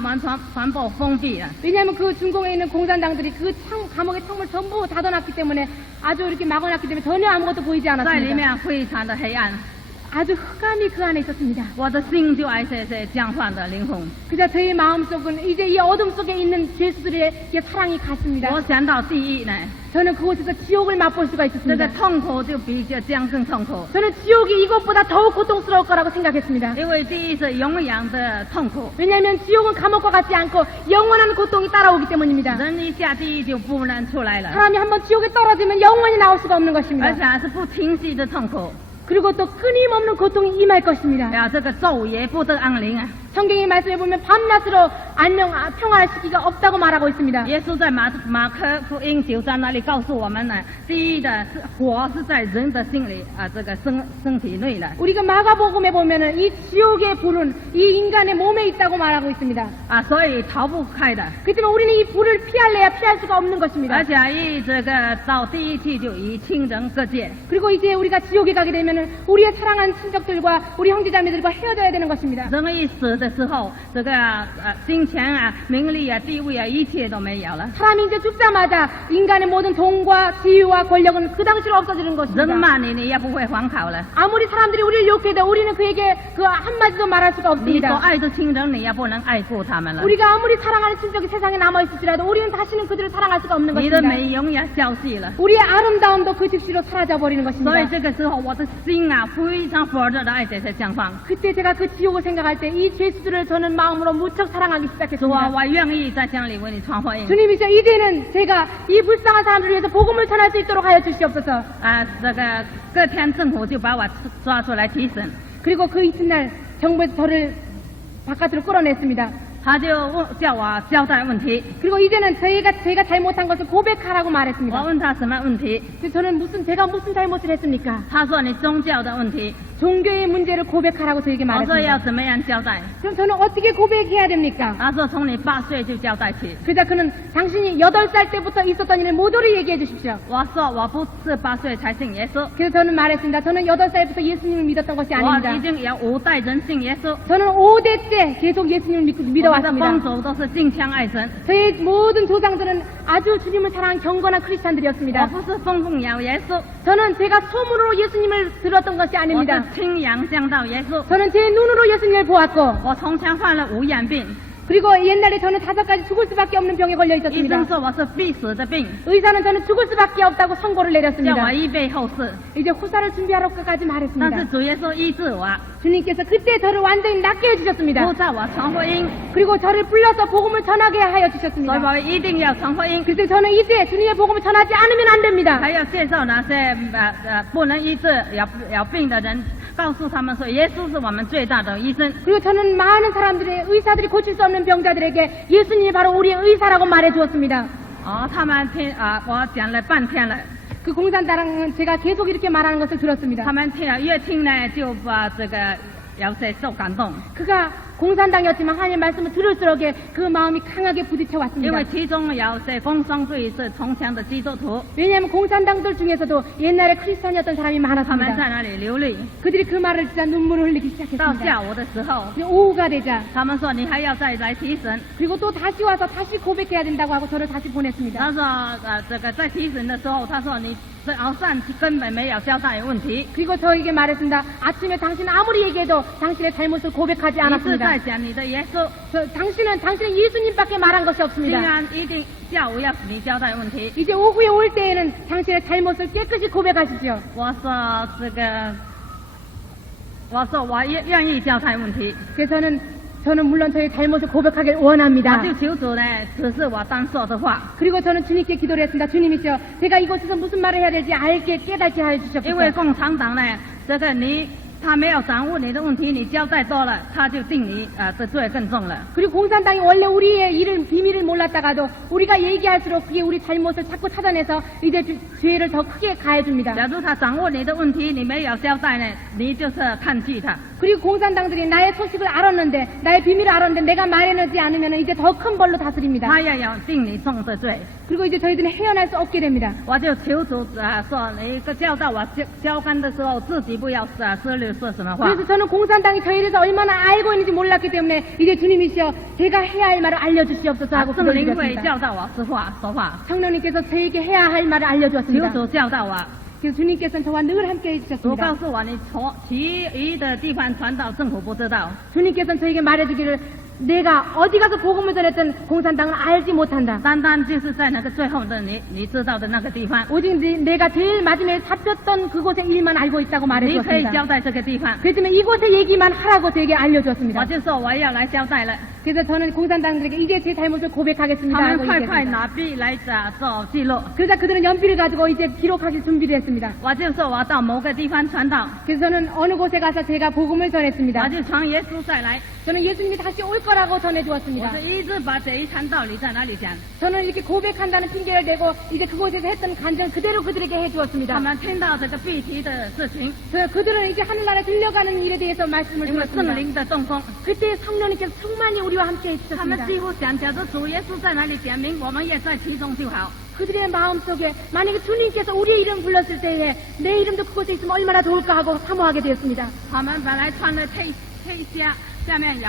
全部封闭了。 왜냐하면 그 중공에 있는 공산당들이 그 감옥의 창문을 전부 닫아놨기 때문에 아주 이렇게 막아놨기 때문에 전혀 아무것도 보이지 在里 않았습니다. 面非常的黑暗， 아주 흑암이 그 안에 있었습니다. 我的心就爱这僵化的灵魂。 그저 저희 마음속은 이제 이 어둠 속에 있는 죄수들의 이 사랑이 갔습니다. 我想到地狱呢， 저는 그곳에서 지옥을 맛볼 수가 这个 있었습니다. 痛苦就比这僵更痛苦， 저는 지옥이 이것보다 더욱 고통스러울 거라고 생각했습니다. 因为地狱是永远的痛苦， 왜냐하면 지옥은 감옥과 같지 않고 영원한 고통이 따라오기 때문입니다. 人一下地狱就不能出来了， 사람이 한번 지옥에 떨어지면 영원히 나올 수가 없는 而 것입니다. 且还是不停息的痛苦。 그리고 또 끊임없는 고통이 임할 것입니다. 呀，这个昼夜不得安宁啊！ 성경의 말씀에 보면 밤낮으로 평안할 시기가 없다고 말하고 있습니다. 耶稣在马可福音9章那里告诉我们呢，第一的是火是在人的心里啊，这个身体内的 우리가 마가복음에 보면은 이 지옥의 불은 이 인간의 몸에 있다고 말하고 있습니다. 啊，所以逃不开的。 그렇지만 우리는 이 불을 피할래야 피할 수가 없는 것입니다. 而且一这个到第一期就与亲人隔绝， 그리고 이제 우리가 지옥에 가게 되면은 우리의 사랑하는 친척들과 우리 형제자매들과 헤어져야 되는 것입니다. 人一死的时候，这个金钱啊、名利啊、地位啊，一切都没有了。 사람이 이제 죽자마자 인간의 모든 돈과 지위와 권력은 그 당시로 없어지는 人 것입니다. 骂你，你也不会还口了。 아무리 사람들이 우리를 욕해도 우리는 그에게 그 한마디도 말할 수가 你所 없습니다. 爱的亲人，你也不能爱护他们了。 우리가 아무리 사랑하는 친척이 세상에 남아있을지라도 우리는 다시는 그들을 사랑할 수가 없는 你的 것입니다. 美容也消失了。 우리의 아름다움도 그 즉시로 사라져버리는 所以 것입니다. 这个时候，我的心啊非常火热的爱这些将方。 그때 제가 그 지옥을 생각할 때 이 죄수들을 저는 마음으로 무척 사랑하기 主啊， 시작했습니다. 我愿意在乡里为你传福音。 주님이죠. 이제는 제가 이 불쌍한 사람들을 위해서 복음을 전할 수 있도록 하여 주시옵소서. 啊，这个隔天政府就把我抓出来提审， 그리고 그 이튿날 정부에서 저를 바깥으로 끌어냈습니다. 他就叫我交代问题。 그리고 이제는 제가 잘못한 것을 고백하라고 我 말했습니다. 问他什么问题， 그래서 저는 제가 무슨 잘못을 했습니까? 他说你宗教的问题。 종교의 문제를 고백하라고 저에게 我说要 말했습니다. 怎么样交代？ 그럼 저는 어떻게 고백해야 됩니까? 他说从你8岁就交代起。 그러자 그는 당신이 8살 때부터 있었던 일을 모조리 얘기해 주십시오. 我说我不是8岁才信耶稣， 그래서 저는 말했습니다. 저는 8살부터 예수님을 믿었던 것이 我 아닙니다. 已经有5代人信耶稣。 저는 5대째 계속 예수님을 我们的风 믿어왔습니다. 俗都是敬虔爱神， 저의 모든 조상들은 아주 주님을 사랑한 경건한 我 크리스찬들이었습니다. 不是奉仰耶稣， 저는 제가 소문으로 예수님을 들었던 것이 我 아닙니다. 是亲眼见到耶稣。 저는 제 눈으로 예수님을 보았고 我从前患了5眼病， 그리고 옛날에 저는 5가지 죽을 수밖에 없는 병에 걸려 医 있었습니다. 生说我是必死的病， 의사는 저는 죽을 수밖에 없다고 선고를 叫 내렸습니다. 我预备后事。 이제 후사를 준비하라고까지 但是 말했습니다. 主耶稣医治我， 주님께서 그때 저를 완전히 낫게 해주셨습니다. 呼召我传福音， 그리고 저를 불러서 복음을 전하게 하여 所以 주셨습니다. 我一定要传福音， 그래서 저는 이제 주님의 복음을 전하지 않으면 안 됩니다. 还要介绍那些不能医治有病的人，告诉他们说耶稣是我们最大的医生。 그리고 저는 많은 사람들의 의사들이 고칠 수 없는 병자들에게 예수님이 바로 우리의 의사라고 말해 주었습니다. 哦，他们听我讲了半天了， 그 공산당은 제가 계속 이렇게 말하는 것을 들었습니다. 他们听了越听呢，就把这个有些受感动。 그가 공산당이었지만 하나님의 말씀을 들을수록 그 마음이 강하게 부딪혀 因 왔습니다. 为其中有些工商队是从前的基督徒， 왜냐하면 공산당들 중에서도 옛날에 크리스찬이었던 사람이 他们在 많았습니다. 那里流泪。 그들이 그 말을 듣자 눈물을 흘리기 到 시작했습니다. 下午的时候， 오후가 되자 他们说你还要再来提审。 그리고 또 다시 와서 다시 고백해야 된다고 하고 저를 다시 보냈습니다. 他说这个在提审的时候，他说你这熬上根本没有交代问题， 그리고 저에게 말했습니다. 아침에 당신 아무리 얘기해도 당신의 잘못을 고백하지 你是 않았습니다. 在讲你的耶稣， 당신은 예수님밖에 말한 것이 竟 없습니다. 然一定下午要你交代问题。 이제 오후에 올 때에는 당신의 잘못을 깨끗이 고백하시죠. 我说这个，我说我愿意交代问题， 그래서 저는 물론 저의 잘못을 고백하길 我 원합니다. 就求主呢指示我当说的话， 그리고 저는 주님께 기도를 했습니다. 주님이시여, 제가 이곳에서 무슨 말을 해야 될지 알게 깨닫게 하여 因为 주시옵소서. 共产党呢，这个他没有掌握你的问题，你交代多了，他就定你的罪更重了。 그리고 공산당이 원래 우리의 비밀을 몰랐다가도 우리가 얘기할수록 그게 우리 잘못을 자꾸 찾아내서 이제 죄를 더 크게 가해줍니다. 假如他掌握你的问题，你没有交代呢，你就是抗拒他。 그리고 공산당들이 나의 소식을 알았는데, 나의 비밀을 알았는데 내가 말해내지 않으면 이제 더 큰 벌로 다스립니다. 他也要定你重的罪。 그리고 이제 저희들은 헤어날 수 없게 됩니다. 我就求主说，你教导我交班的时候，自己不要失律说什么话。 그래서 저는 공산당이 저에 대해서 얼마나 알고 있는지 몰랐기 때문에 이제 주님이시여, 제가 해야 할 말을 알려주시옵소서 하고 圣灵会 기도드렸습니다. 教导我说话， 성령님께서 저에게 해야 할 말을 求 알려주었습니다. 主教导我。 그래서 주님께서는 저와 늘 함께 主 해주셨습니다. 告诉我，你从其余的地方传到政府不知道， 주님께서는 저에게 말해주기를 내가 어디 가서 복음을 전했던 공산당은 알지 못한다. 单单就是在那个最后的你知道的那个地方， 오직 내가 제일 마지막에 잡혔던 그곳의 일만 알고 있다고 你可以 말해주었습니다. 交代这个地方。 그렇지만 이곳의 얘기만 하라고 저에게 我 알려주었습니다. 就说我要来交代了， 그래서 저는 공산당들에게 이제 제 잘못을 他 고백하겠습니다 们 하고 快 얘기했습니다. 拿笔来做记录。 그러자 그들은 연필을 가지고 이제 기록하기 준비를 했습니다. 我就说我到某个地方传道， 그래서 저는 어느 곳에 가서 제가 복음을 전했습니다. 我就传耶稣再来。 저는 예수님이 다시 올 거라고 我 전해주었습니다. 是一直把这一场道理在哪里讲， 저는 이렇게 고백한다는 핑계를 대고 이제 그곳에서 했던 간증 그대로 그들에게 他 해주었습니다. 们听到这个必提的事情， 그들은 이제 하늘나라에 들려가는 일에 대해서 말씀을 因为圣 들었습니다. 灵的动工， 그때 성령님께서 충만히 우리와 함께 他们 해주셨습니다. 几乎想，假如主耶稣在哪里讲明，我们也在其中就好。 그들의 마음속에 만약에 주님께서 우리의 이름 불렀을 때에 내 이름도 그곳에 있으면 얼마나 좋을까 하고 사모하게 되었습니다. 他们本来穿的黑虾，下面有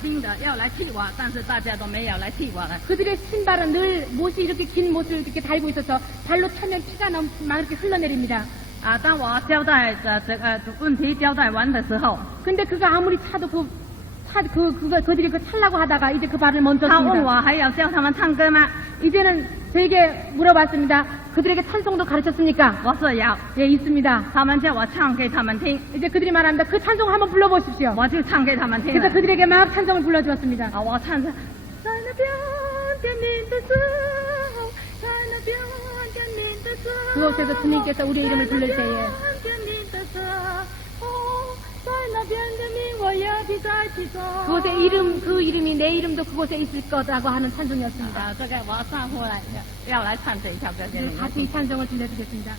钉的，要来替我，但是大家都没有来替我了。 그들의 신발은 늘 못이 이렇게 긴 못을 이렇게 달고 있어서 발로 차면 피가 막 이렇게 흘러내립니다. 当我交代问题交代完的时候， 근데 그가 아무리 차도 그들이 차려고 하다가 이제 그 발을 他问 멈췄습니다. 我还要教他们唱歌吗？ 이제는 저에게 물어봤습니다. 그들에게 찬송도 가르쳤습니까? 我说要， 예, 있습니다. 他们叫我唱给他们听， 이제 그들이 말합니다. 그 찬송 한번 불러보십시오. 我就唱给他们听 그래서 了。 그들에게 막 찬송을 불러주었습니다. 我唱着，在那边见你的时候，在那边见你的时候， 그곳에서 주님께서 우리의 이름을 부를 때에 见你的时候，在那边见你，我也必在其中。 그곳의 그 이름이 내 이름도 그곳에 있을 거라고 하는 찬송이었습니다. 这个我上回来要来唱这一条歌给你 네, 们 같이 听 이 찬송을 들려드리겠습니다.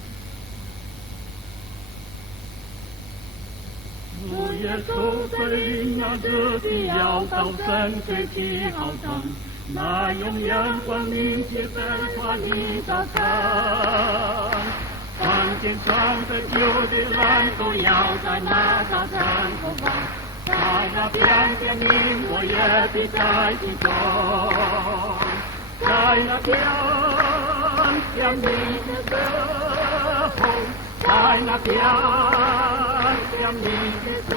主耶稣在领那这地要到神最起好灯，那永远光明接在他的早晨。看见穿着旧的蓝都要在那早晨投放，在那边见你我也必在其中，在那边见你的时候，在那边见你的时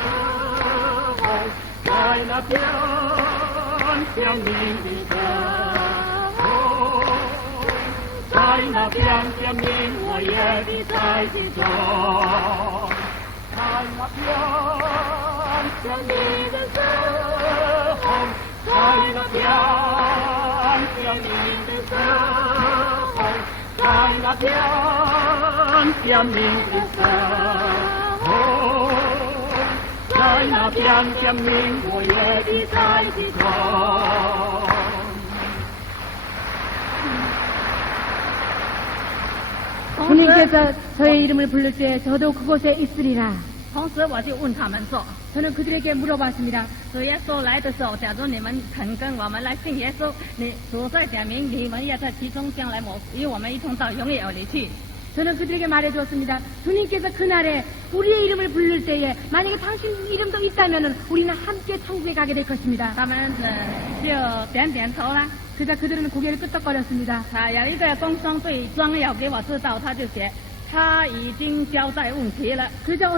候，在那边见你的时候，在那边见你我也必在其中，在那边见你的时候，在那边见你的时候，在那边见你的时候，在那边见你我也必在其中。 주님께서 저의 이름을 부를 때 저도 그곳에 있으리라. 同时我就问他们说， 저는 그들에게 물어봤습니다. 主耶稣来的时候，假如你们肯跟我们来信耶稣，你主在讲明你们也在其中，将来与我们一同到永远里去。 저는 그들에게 말해주었습니다. 주님께서 그날에 우리의 이름을 부를 때에 만약에 당신 이름도 있다면 우리는 함께 천국에 가게 될 것입니다. 他们就点点头啦。 그러자 그들은 고개를 끄덕거렸습니다. 有一个工商队装要给我知道，他就写他已经交代问题了。 그러자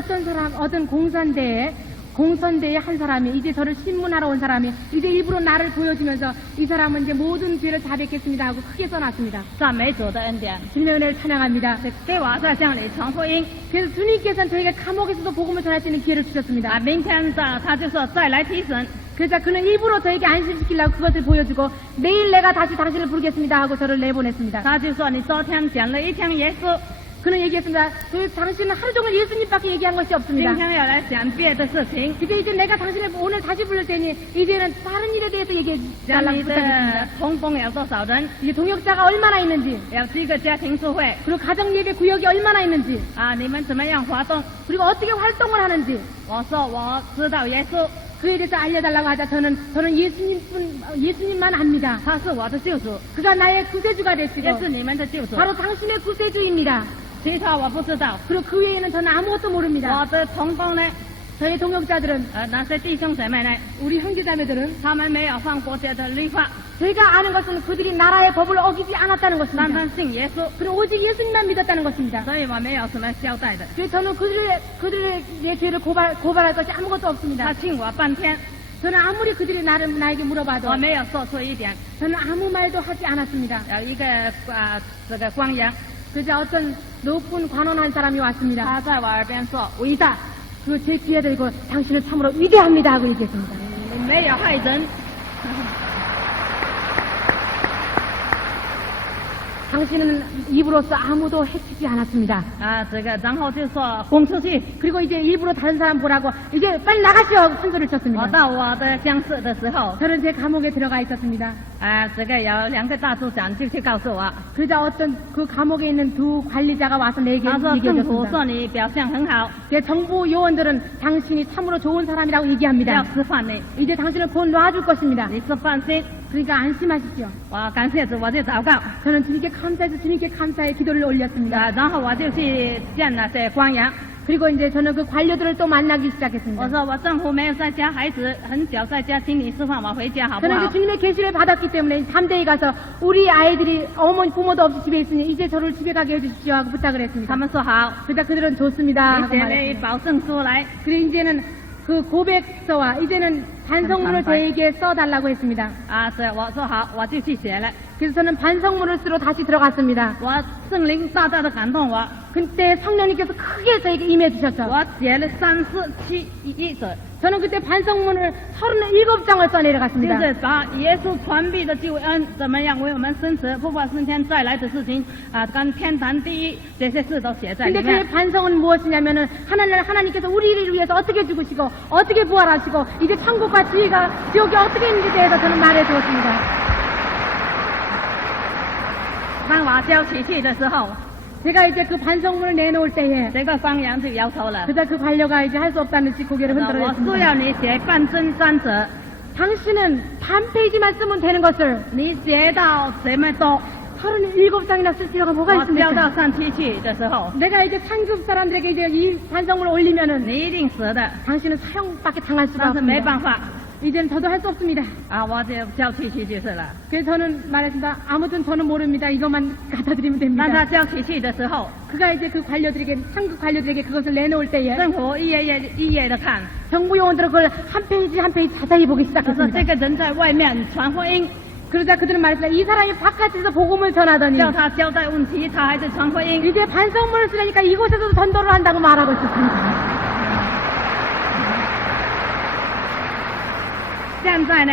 어떤 공선대의 한 사람이 이제 저를 신문하러 온 사람이 이제 일부러 나를 보여주면서 이 사람은 이제 모든 죄를 다 뵙겠습니다 하고 크게 써놨습니다. 赞美主的恩典， 주님의 은혜를 찬양합니다. 给我在向你传福音。 그래서 주님께서는 저에게 감옥에서도 복음을 전할 수 있는 기회를 주셨습니다. 明天他就说再来提审。 그러자 그는 일부러 저에게 안심시키려고 그것을 보여주고 내일 내가 다시 당신을 부르겠습니다 하고 저를 내보냈습니다. 他就说你昨天讲了一天耶稣， 그는 얘기했습니다. 당신은 하루 종일 예수님밖에 얘기한 것이 今 없습니다. 天要来讲别的事情， 근데 이제 내가 당신을 오늘 다시 부를 테니 이제는 다른 일에 대해서 얘기해 讲 달라고 你的 부탁했습니다. 同工有多少人， 이제 동역자가 얼마나 있는지 有几个家庭聚会 그리고 가정예배 구역이 얼마나 있는지 你们怎么样活动？ 그리고 어떻게 활동을 하는지 我说我知道耶稣， 그에 대해서 알려달라고 하자 저는 예수님만 압니다. 他是我的救主， 그가 나의 구세주가 也 되시고 是你们的救主， 바로 당신의 구세주입니다. 其他我不知道。 그리고 그 외에는 저는 아무것도 모릅니다. 我的同工呢， 저희 동역자들은 那些弟兄姐妹呢， 우리 형제자매들은 他们没有犯国家的律法， 제가 아는 것은 그들이 나라의 법을 어기지 않았다는 单 것입니다. 单信耶稣， 그리고 오직 예수님만 믿었다는 것입니다. 所以我没有什么交代的。 그래서 저는 그들의 죄를 고발할 것이 아무것도 없습니다. 他亲我半天， 저는 아무리 그들이 나에게 물어봐도 我没有说出一点。 저는 아무 말도 하지 않았습니다. 有一个这个官员， 그저 어떤 높은 관원 한 사람이 왔습니다. 他在我耳边说伟大， 그 제 귀에 들고 당신은 참으로 위대합니다 하고 얘기했습니다. 没有害人。 당신은 입으로써 아무도 해치지 않았습니다. 这个然后就说滚出去。 그리고 이제 일부러 다른 사람 보라고 이제 빨리 나가시오 하고 큰 소리를 我 쳤습니다. 到我的乡试的时候， 저는 제 감옥에 들어가 있었습니다. 这个有两个大组长就去告诉我， 그러자 어떤 그 감옥에 있는 두 관리자가 와서 내게 他说政府 얘기해줬습니다. 说你表现很好， 제 정부 요원들은 당신이 참으로 좋은 사람이라고 要 얘기합니다. 释放你， 이제 당신을 곧 놔줄 것입니다. 你是放心。 그러니까 안심하십시오. 我感谢主，我就祷告， 저는 주님께 감사해서 주님께 감사의 기도를 올렸습니다. 然后我就去见那些官员。 그리고 이제 저는 그 관료들을 또 만나기 我 시작했습니다. 说我丈夫没有在家，孩子很小在家，请你释放我回家好不 저는 好 이제 ？ 주님의 계시를 받았기 때문에 담대히 가서 우리 아이들이 어머니 부모도 없이 집에 있으니 이제 저를 집에 가게 해주십시오 하고 부탁을 他 했습니다. 们说好， 그러자 그들은 좋습니다 你 하고 写了 말했습니다. 保证书来。 그리고 이제는 그 고백서와 이제는 반성문을 저에게 써달라고 했습니다. 我说好，我就去写了。 그래서 저는 반성문을 쓰러 다시 들어갔습니다. 我圣灵大大的感动我， 그때 성령님께서 크게 저에게 임해 주셨죠. 我写了37纸， 저는 그때 반성문을 37장을 就 써내려갔습니다. 是把耶稣传递的救恩怎么样为我们生死、复活升天再来的事情跟天堂第一这些事都写在里 근데 面 그 。 반성은 무엇이냐면은 하나님께서 우리를 위해서 어떻게 죽으시고 어떻게 부활하시고 이제 천국과 지옥이 어떻게 있는지에 대해서 저는 말해 주었습니다. 当我交起去的时候， 제가 이제 그 반성문을 내놓을 때에 这个官员就摇头了。 그다 그 관료가 이제 할 수 없다는 듯이 고개를 我需 흔들어댔습니다. 要你写半真三折， 당신은 반 페이지만 쓰면 되는 것을 你写到这么多， 37장이나 쓸 필요가 뭐가 我交到 있습니까? 上期去的时候， 내가 이제 상급 사람들에게 이제 이 반성문을 올리면은 你一定死的。 당신은 사형밖에 당할 수가 但是没 없습니다. 办法， 이제는 저도 할 수 없습니다. 我就交起去就是了。 그래서 저는 말했습니다. 아무튼 저는 모릅니다. 이것만 갖다 드리면 当他 됩니다. 交起去的时候， 그가 이제 그 관료들에게 상급 관료들에게 그것을 내놓을 때에 政府一页的看， 정부 요원들은 그걸 한 페이지 한 페이지 자세히 보기 他说 시작했습니다. 这个人在外面传福音， 그러자 그들은 말했습니다. 이 사람이 바깥에서 복음을 전하더니 叫他交代问题，他还是传福音。 이제 반성문을 쓰려니까 이곳에서도 전도를 한다고 말하고 있었습니다. 现在呢，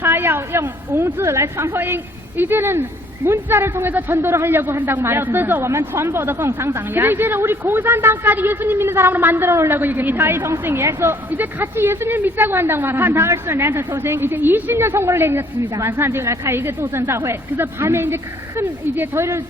他要用文字来传福音， 이제는 문자를 통해서 전도를 하려고 한다고 要制 말했습니다. 作我们传播的共产党 근데 员， 이제는 우리 공산당까지 예수님 믿는 사람으로 만들어 놓으려고 与他 얘기했습니다. 一同信耶稣， 이제 같이 예수님 믿자고 한다고 看 말합니다. 他24年的头心， 이제 20년 선거를 내렸습니다. 晚上就来开一个杜正大会， 그래서 밤에 이제 이제 저희를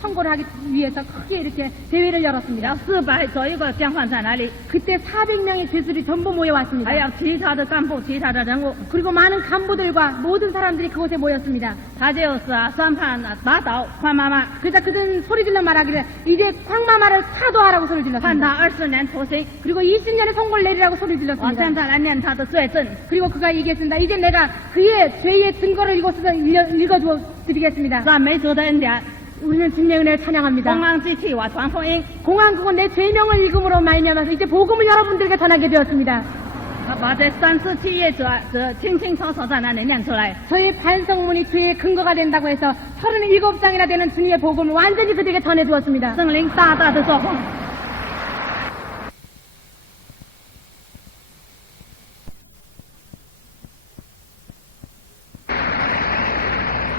선거를 하기 위해서 크게 이렇게 대회를 然 열었습니다. 后400左右个将换在哪里？ 그때 400명의 죄수들이 전부 모여왔습니다. 还有其他的干部、其他的人物， 그리고 많은 간부들과 모든 사람들이 그곳에 모였습니다. 他就是宣判打倒范妈妈， 그러자 그들은 소리질러 말하기를 이제 황마마를 사도하라고 소리 判 질렀습니다. 他24年徒刑。 그리고 20년의 선고를 내리라고 소리 我现 질렀습니다. 在来念他的罪证。 그리고 그가 얘기했습니다. 이제 내가 그의 죄의 증거를 이곳에서 읽어주어 드리겠습니다. 赞美主的恩典， 우리는 주님의 은혜를 公 찬양합니다. 安机器我传福音， 공안국은 내 죄명을 읽음으로 말미암아서 이제 복음을 여러분들에게 전하게 되었습니다. 他把这37页纸清清楚楚在那里念出来。 저희 반성문이 죄의 근거가 된다고 해서 37장이나 되는 주님의 복음을 완전히 그들에게 전해주었습니다. 圣灵大大的作工。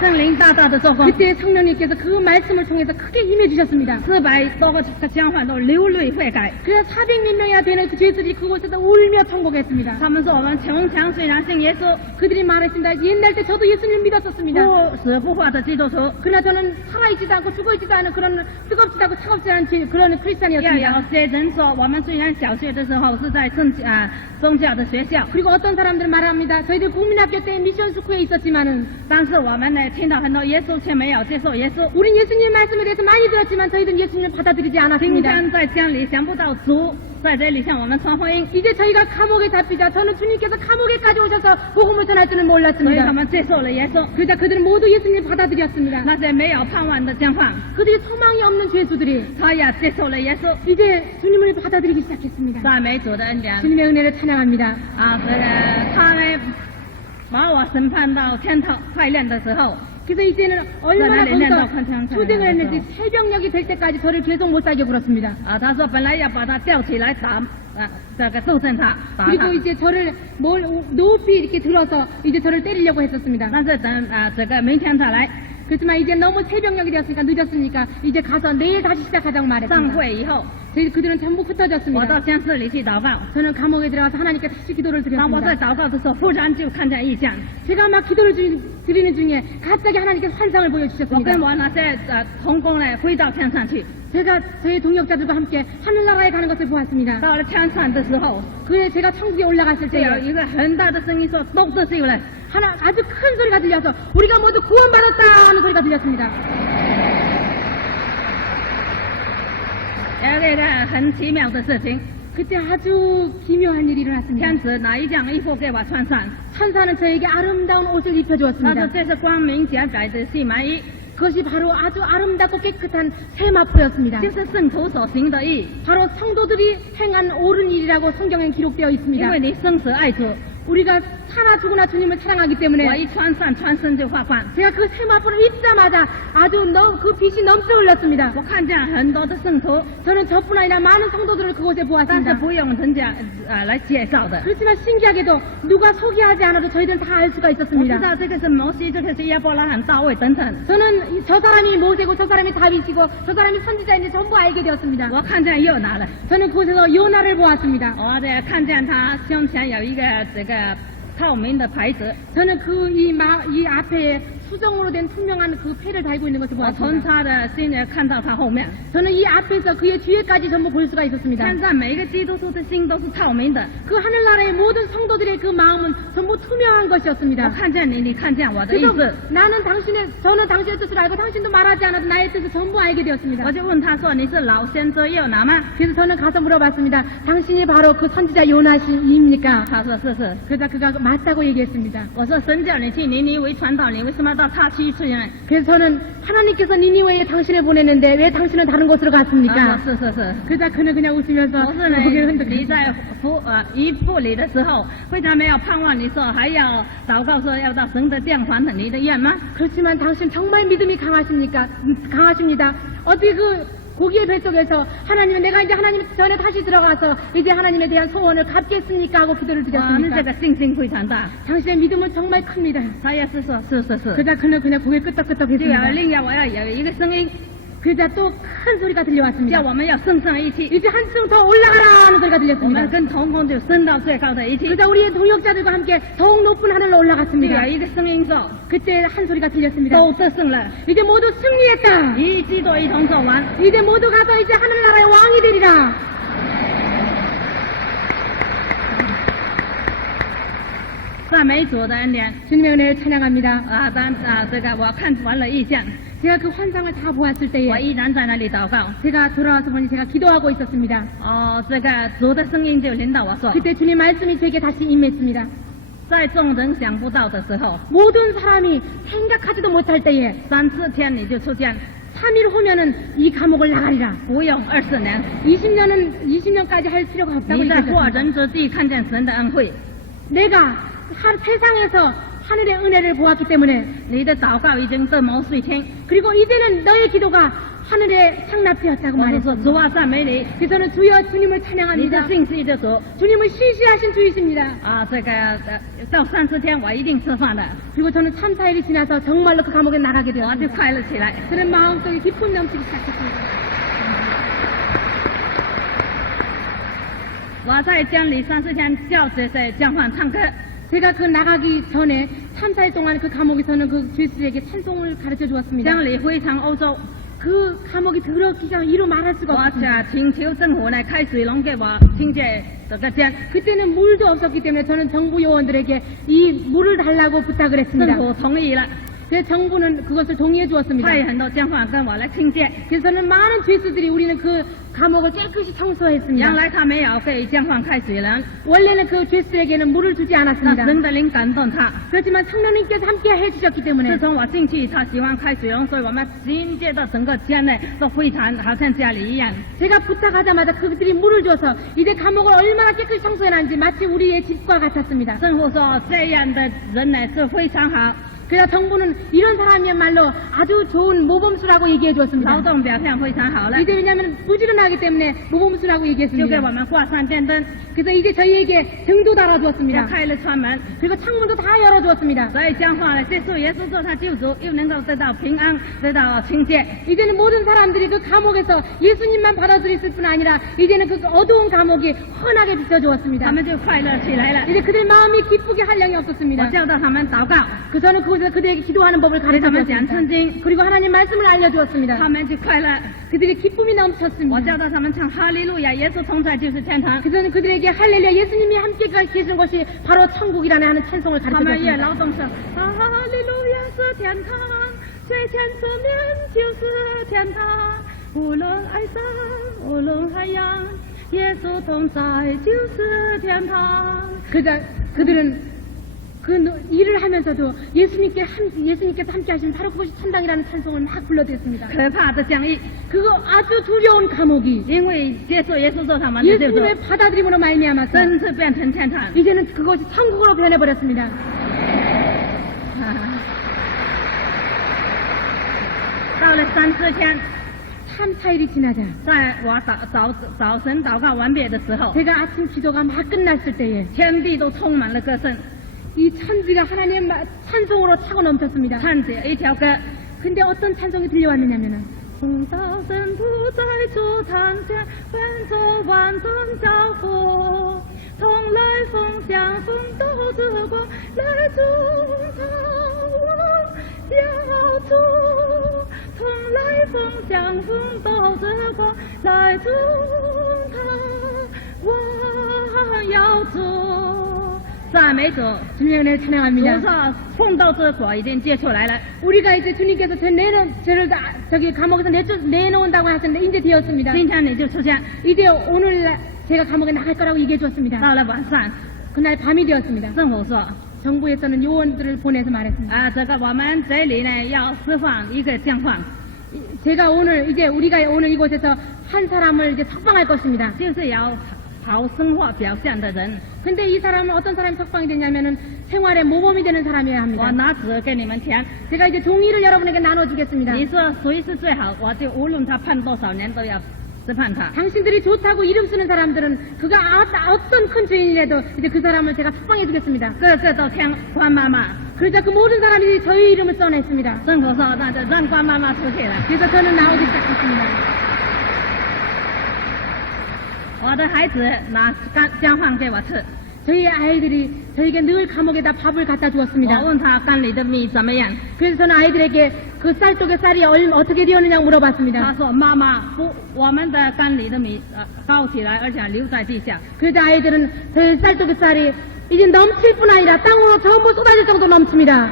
圣灵大大的作工， 그때 성령님께서 그 말씀을 통해서 크게 임해주셨습니다. 400多个将换都流泪悔改。 그래서 400몇 명이나 되는 그 죄수들이 그곳에서 울며 통곡했습니다. 他们说我们穷强虽然信耶稣， 그들이 말했습니다. 옛날 때 저도 예수님 믿었었습니다. 不死不活的基督徒。 그러나 저는 살아있지도 않고 죽어있지도 않은 그런 뜨겁지도 않고 차갑지 않은 그런 要 크리스찬이었습니다. 有些人说，我们虽然小学的时候是在宗教的学校， 그리고 어떤 사람들은 말합니다. 저희들 국민학교 때 미션 스쿨에 있었지만은 但是我们呢听到很多耶稣，却没有接受耶稣。 우린 예수님 말씀에 대해서 많이 들었지만 저희들은 예수님을 받아들이지 今 않았습니다. 天在家里想不到主在这里向我们传福音， 이제 저희가 감옥에 잡히자 저는 주님께서 감옥에까지 오셔서 복음을 전할 줄은 所以 몰랐습니다. 他们接受了耶稣。 그러자 그들은 모두 예수님을 받아들였습니다. 那些没有盼望的将犯， 그들이 소망이 없는 죄수들이 他也接受了耶稣。 이제 주님을 받아들이기 시작했습니다. 赞美主的恩典 주님의 은혜를 찬양합니다. 啊！这个他们把我审判到天堂快练的时候， 그래서 이제는 얼마나 네, 네, 네, 거기서 네, 네, 네, 투쟁을 네, 했는지 네. 새벽녘이 될 때까지 저를 계속 못 살게 굴었습니다. 啊，他说本来要把他吊起来打，这个斗争他，打他 그리고 。 이제 저를 높이 이렇게 들어서 이제 저를 때리려고 했었습니다. 但是等这个明天再来 그렇지만 이제 너무 새벽녘이 되었으니까 늦었으니까 이제 가서 내일 다시 시작하자고 散 말했습니다. 会以后， 저희 그들은 전부 我 흩어졌습니다. 到监室里去祷告。 저는 감옥에 들어가서 하나님께 다시 기도를 当我在 드렸습니다. 祷告的时候，忽然就看见异象。 제가 막 기도를 드리는 중에 갑자기 하나님께서 환상을 我跟 보여주셨습니다. 我那些同工呢飞到天上去。 제가 저희 동역자들과 함께 하늘나라에 가는 것을 보았습니다. 到了天上的时候， 그에 제가 천국에 올라갔을 就有 때 一个很大的声音说：“都得救了。 하나 아주 큰 소리가 들려서 우리가 모두 구원받았다 하는 소리가 들렸습니다. 有一个很奇妙的事情， 그때 아주 기묘한 일이 일어났습니다. 天使拿一件衣服给我穿上， 천사는 저에게 아름다운 옷을 他说 입혀주었습니다. 这是光明洁白的细麻衣， 그것이 바로 아주 아름답고 깨끗한 세마포였습니다. 就是圣徒所行的义。 바로 성도들이 행한 옳은 일이라고 성경에 기록되어 因 있습니다. 为你生死爱主， 우리가 사나 죽으나 주님을 사랑하기 我 때문에 一穿上穿身就发光。 제가 그 세마포를 입자마자 아주 그 빛이 넘쳐 흘렀습니다. 我看见很多的圣徒， 저는 저뿐 아니라 많은 성도들을 그곳에 但是 보았습니다. 不用人家来介绍的。 그렇지만 신기하게도 누가 소개하지 않아도 저희들은 다 알 수가 我知 있었습니다. 道这个是摩西，这个是亚伯拉罕、大卫等等。 저는 저 사람이 모세고 저 사람이 다윗이고 저 사람이 선지자인지 전부 알게 되었습니다. 我看见又拿了， 저는 그곳에서 요나를 보았습니다. 我看见他胸前有一个这个透明的牌子， 저는 이 앞에 수정으로 된 투명한 그 패를 달고 있는 것을 我从 보았습니다. 他的心里看到他后面。 저는 이 앞에서 그의 뒤에까지 전부 볼 수가 있었습니다. 现在每一个基督徒的心都是透明的。 그 하늘나라의 모든 성도들의 그 마음은 전부 투명한 我 것이었습니다. 看见你，你看见我的意 그래서 思。 저는 당신의 뜻을 알고 당신도 말하지 않아도 나의 뜻을 전부 알게 되었습니다. 我就问他说：“你是老先知又拿吗 그래서 저는 가서 물어봤습니다. 당신이 바로 그 선지자 요나시입니까? ？”他说：“是是。 그러자 그가 맞다고 얘기했습니다. 我说：“神叫你去尼尼微传道，你为什么要到他去呢 그래서 저는 하나님께서 니니웨에 당신을 보냈는데 왜 당신은 다른 곳으로 他 갔습니까? 说：“是是是。 그러자 그는 그냥 웃으면서 我是呢 고개를 你 흔들고 在一步里的时候，非常没有盼望，你说还要祷告说要到神的殿还你的愿吗？ 그렇지만 당신 정말 믿음이 강하십니까? 강하십니다. 어떻게 그 고기의 뱃속에서 하나님은 내가 이제 하나님 전에 다시 들어가서 이제 하나님에 대한 소원을 갚겠습니까 하고 기도를 哇，你这 드렸습니다. 个信心非常大。 당신의 믿음은 정말 큽니다. 他也是说，是是是。 그자 그는 그냥 고개 끄덕끄덕 就要 했습니다. 另外我要有一个声音， 그자 또 큰 소리가 叫 들려왔습니다. 我们要升上一梯。 이제 한층 더 올라가라 하는 소리가 我们 들렸습니다. 跟同工就升到最高的一梯。 그자 우리의 동역자들과 함께 더욱 높은 하늘로 就 올라갔습니다. 有一个声音说， 그때 한 소리가 들렸습니다. 都得胜了， 이제 모두 승리했다. 一季都一同走完。 이제 모두 가서 이제 하늘나라의 왕이 되리라. 赞美主的恩典 주님의 은혜를 찬양합니다. 啊！这个我看完了异象， 제가 그 환상을 다 보았을 我 때에 依然在那里祷告。 제가 돌아와서 보니 제가 기도하고 있었습니다. 哦，这个主的声音就领导我说， 그때 주님 말씀이 제게 다시 임했습니다. 在众人想不到的时候， 모든 사람이 생각하지도 못할 때에 3、4天你就出现， 3일 후면은 이 감옥을 나가리라. 不用20年， 20년까지 할 필요가 없다고 你在过 얘기하셨습니다. 人之地看见神的恩惠， 내가 세상에서 하늘의 은혜를 보았기 때문에 你的祷告已经得蒙垂听。 그리고 이제는 너의 기도가 하늘에 상납되었다고 我就说 말했습니다. 主啊，赞美你， 그래서는 주여 주님을 你的 찬양합니다. 信息的主 주님은 신실하신 주이십니다. 啊，这个到30天我一定吃饭的， 그리고 저는 3, 4일이 지나서 정말로 그 감옥에 나가게 我就 되었습니다. 快乐起来。 그런 마음속에 기쁨 넘치기 시작했습니다. 我在家里30天教这些交换唱歌， 제가 그 나가기 전에 3, 4일 동안 그 감옥에서는 그 죄수에게 찬송을 가르쳐 주었습니다. 家里非常欧洲， 그 감옥이 더럽기가 이루 말할 수가 我 없습니다. 请求政府来开水龙给我清洁这个家。 그때는 물도 없었기 때문에 저는 정부 요원들에게 이 물을 달라고 부탁을 政 했습니다. 府同意了， 그래서 정부는 그것을 동의해 주었습니다. 派很多交换跟我来清洁。 그래서 저는 많은 죄수들이 우리는 그 감옥을 깨끗이 청소했습니다. 原来他没有给交换开水人， 원래는 그 죄수에게는 물을 주지 那 않았습니다. 神的灵感动他。 그렇지만 성령님께서 함께 해주셨기 自 때문에 从我进去，他喜欢开水龙，所以我们清洁的整个家内都非常好像家里一样。 제가 부탁하자마자 그들이 물을 줘서 이제 감옥을 얼마나 깨끗이 청소해놨는지 마치 우리의 집과 같았습니다. 政府说这样的人呢是非常好， 그래서 정부는 이런 사람이야말로 아주 좋은 모범수라고 얘기해 劳 주었습니다. 动表现非常好了， 이제 왜냐하면 부지런하기 때문에 모범수라고 就给 얘기했습니다. 我们挂上电灯， 그래서 이제 저희에게 등도 也 달아주었습니다. 开了窗门。 그리고 창문도 다 열어주었습니다. 所以讲话呢，接受耶稣做他救主，又能够得到平安，得到清洁。 이제는 모든 사람들이 그 감옥에서 예수님만 받아들였을 뿐 아니라 이제는 그 어두운 감옥이 환하게 他 비춰주었습니다. 们就快乐起来了。 이제 그들 마음이 기쁘게 한량이 我 없었습니다. 教导他们祷告， 그 저는 그곳에서 그들에게 기도하는 법을 给他们讲 가르쳐주었습니다. 圣经， 그리고 하나님 말씀을 他 알려주었습니다. 们就快乐。 그들의 기쁨이 我 넘쳤습니다. 教导他们唱哈利路亚，耶稣同在就是天堂。 그래서 그들에게 할렐루야 예수님이 함께 계신 것이 바로 천국이라는 하는 찬송을 他们也 가르쳐주었습니다. 劳动说哈利路亚是天堂，水前四面就是天堂，无论哀伤，无论海洋，耶稣同在就是天堂。 그들은 그 일을 하면서도 예수님께서 함께 하시면 바로 그것이 천당이라는 찬송을 막 불러댔습니다. 可怕的降义， 그거 아주 두려운 감옥이 因为接受耶稣做他们的救主， 예수님의 받아들임으로 말미암아서 真是变成天堂。 이제는 그것이 천국으로 변해버렸습니다. 到了30天， 3, 4일이 지나자 在我早晨祷告完毕的时候， 제가 아침 기도가 막 끝났을 때에 天地都充满了歌声， 이 천지가 하나님의 찬송으로 차고 넘쳤습니다. 唱着一条歌。 근데 어떤 찬송이 들려왔느냐면은 奉道神不在主堂前，分作万众交付，同来奉享奉道之光，来主堂王要主，同来奉享奉道之光，来主堂王要主。赞美主， 주님의 은혜를 主 찬양합니다. 说奉道之果已经结出来了。 우리가 이제 주님께서 저를 저기 감옥에서 내놓은다고 하셨는데 이제 되었습니다. 今天你就出现， 이제 오늘 제가 감옥에 나갈 거라고 얘기해 주었습니다. 到了晚上， 그날 밤이 되었습니다. 政府说。 정부에서는 요원들을 보내서 말했습니다. 啊，这个我们这里呢要释放一个将犯， 제가 오늘 우리가 오늘 이곳에서 한 사람을 이제 석방할 것입니다. 就是要好生活表现的人。 근데 이 사람은 어떤 사람이 석방이 되냐면은 생활의 모범이 되는 사람이어야 我 합니다. 拿纸给你们填， 제가 이제 종이를 여러분에게 나눠주겠습니다. 你说谁是最好，我就无论他判多少年都要审判他。 당신들이 좋다고 이름 쓰는 사람들은 그가 어떤 큰 죄인이라도 이제 그 사람을 제가 석방해주겠습니다. 个个都填关妈妈。 그러자 그 모든 사람들이 저희 이름을 써냈습니다. 政府说那就让关妈妈出去了。 그래서 저는 나오기 시작했습니다. 我的孩子拿姜饭给我吃， 저희 아이들이 저에게 늘 감옥에다 밥을 갖다 我 주었습니다. 问他干里的米怎么样， 그래서 저는 아이들에게 그 쌀독의 쌀이 어떻게 되었느냐 他 물어봤습니다. 说妈妈不，我们的干里的米高起来，而且留在地下。 그러자 아이들은 저희 쌀독의 쌀이 이제 넘칠 뿐 아니라 땅으로 전부 쏟아질 정도 넘칩니다.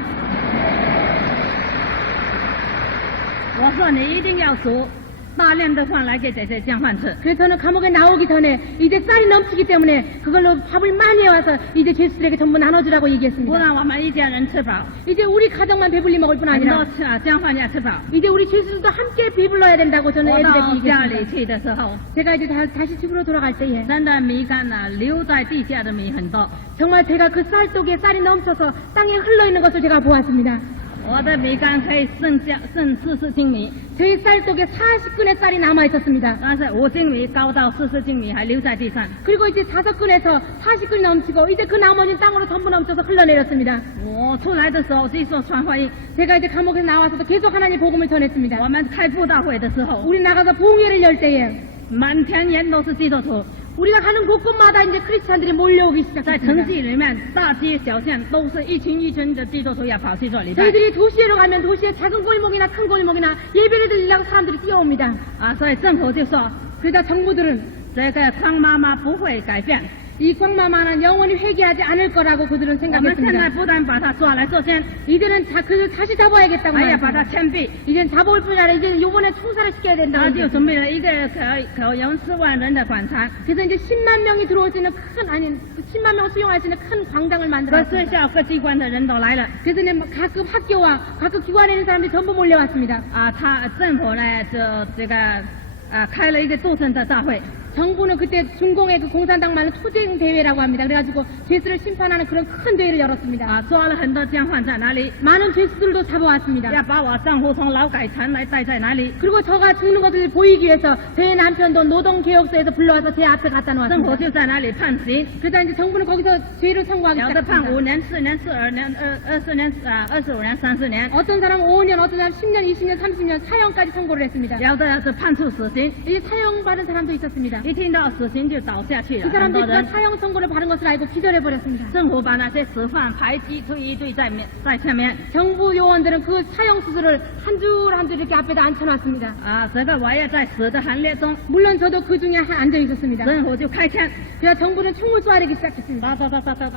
我说你一定要煮大量的饭来给这些酱饭吃。 그래서 저는 감옥에 나오기 전에 이제 쌀이 넘치기 때문에 그걸로 밥을 많이 해와서 이제 죄수들에게 전부 나눠주라고 不 얘기했습니다. 让我们一家人吃饱， 이제 우리 가정만 배불리 먹을 뿐 很多 아니라 吃姜饭也吃饱。 이제 우리 죄수들도 함께 배불러야 된다고 저는 我到 애들에게 家里 얘기했습니다. 去的时候， 제가 이제 다시 집으로 돌아갈 때에 真的米干呢、留在地下的米很多。 정말 제가 그 쌀독에 쌀이 넘쳐서 땅에 흘러있는 것을 제가 보았습니다. 我的米干可以剩40斤米， 저희 쌀독에 40근의 쌀이 남아있었습니다. 但是5斤米高到40斤米还留在地上。 그리고 이제 5근에서 40근이 넘치고 이제 그 나머지는 땅으로 전부 넘쳐서 흘러내렸습니다. 我出来的时候继续传福音。 제가 이제 감옥에서 나와서도 계속 하나님 복음을 전했습니다. 我们开布道会的时候， 우리 나가서 부흥회를 열 때에 满田人都是基督徒， 우리가 가는 곳곳마다 이제 크리스찬들이 몰려오기 在城 시작했습니다. 市里面大街小巷都是一群一群的基督徒要跑去做礼拜。 저희들이 도시로 가면 도시의 작은 골목이나 큰 골목이나 예배를 드리려고 사람들이 뛰어옵니다. 所以政府就说 그러다 정부들은 这个康妈妈不会改变。 이 광마마는 영원히 회개하지 않을 거라고 그들은 我们现在 생각했습니다. 不但把他抓来做监， 이제는 그를 다시 잡아야겠다고 还要把他 말했습니다. 枪毙。 이젠 잡아올 뿐 아니라 이제 요번에 총살을 시켜야 된다고 他就 했습니다. 准备了一个可容10万人的广场， 그래서 이제 10만 명이 들어올 수 있는 10만 명을 수용할 수 있는 큰 광장을 各 만들었습니다. 学校各机关的人都来了。 그래서 이제 각급 학교와 각급 기관에 있는 사람들이 전부 몰려왔습니다. 他政府呢就这个开了一个斗争的大会， 정부는 그때 중공의 그 공산당만은 투쟁 대회라고 합니다. 그래가지고 죄수를 심판하는 그런 큰 대회를 열었습니다. 抓了很多江犯在哪里， 많은 죄수들도 잡아왔습니다. 要把我丈夫从劳改场来带在哪里。 그리고 저가 죽는 것을 보이기 위해서 제 남편도 노동개혁소에서 불러와서 제 앞에 갖다 政府 놓았습니다. 就在那里判刑， 그러다 이제 정부는 거기서 죄를 선고하기 有的判 시작합니다. 5年、4年、42年、20年、25年、30年， 어떤 사람은 5년, 어떤 사람은 10년, 20년, 30년 사형까지 선고를 했습니다. 有的是判处死刑。 이제 사형받은 사람도 있었습니다. 一听到死刑就倒下去 그 了，很多 사람들이 人 그 。 사형 선고를 받은 것을 알고 기절해버렸습니다. 政府把那些死犯排一队在前面。 정부 요원들은 그 사형 수술을 한 줄 한 줄 이렇게 앞에다 앉혀놨습니다. 这个我也在死的行列中， 물론 저도 그 중에 앉아 있었습니다. 政府就开枪， 그래서 정부는 총을 쏘아내기 시작했습니다. 哒，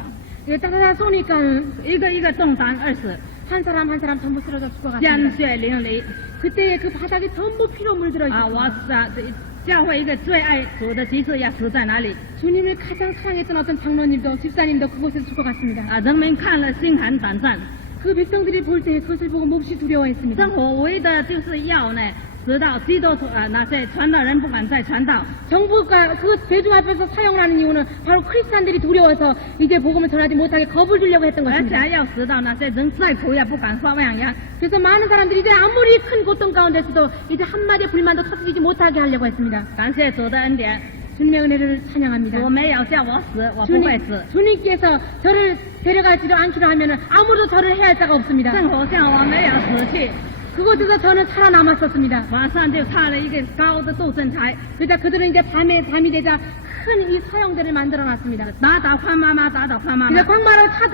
이게 따다다 쏘니까 一个一个中弹而死， 한 사람 한 사람 전부 쓰러져 鲜 죽어갔습니다. 血淋漓。 그때의 그 바닥에 전부 피로 물들어 我 있었습니다. 教会一个最爱主的集市要死在哪里？ 주님을 가장 사랑했던 어떤 장로님도 집사님도 그곳에서 죽어갔습니다. 人民看了心寒胆战。 그 백성들이 볼 때 그것을 보고 몹시 두려워했습니다. 政府为的就是要呢，直到基督徒那些传道人不敢再传道， 정부가 그 대중 앞에서 사형을 하는 이유는 바로 크리스찬들이 두려워서 이제 복음을 전하지 못하게 겁을 주려고 했던 而 것입니다. 且要使到那些人再苦也不敢发扬言。 그래서 많은 사람들이 이제 아무리 큰 고통 가운데서도 이제 한마디의 불만도 터뜨리지 못하게 하려고 했습니다. 感谢主的恩典， 주님의 은혜를 찬양합니다. 主没有叫我死，我不会死。 주님께서 저를 데려가지도 않기로 하면 아무도 저를 해할 자가 없습니다. 政府叫我没有死去， 그곳에서 저는 살아남았었습니다. 马上就插了一个高的斗争台， 그러자 그들은 이제 밤이 되자 큰 이 사형대를 만들어놨습니다. 打倒宽妈妈，打倒宽妈 그래서 妈。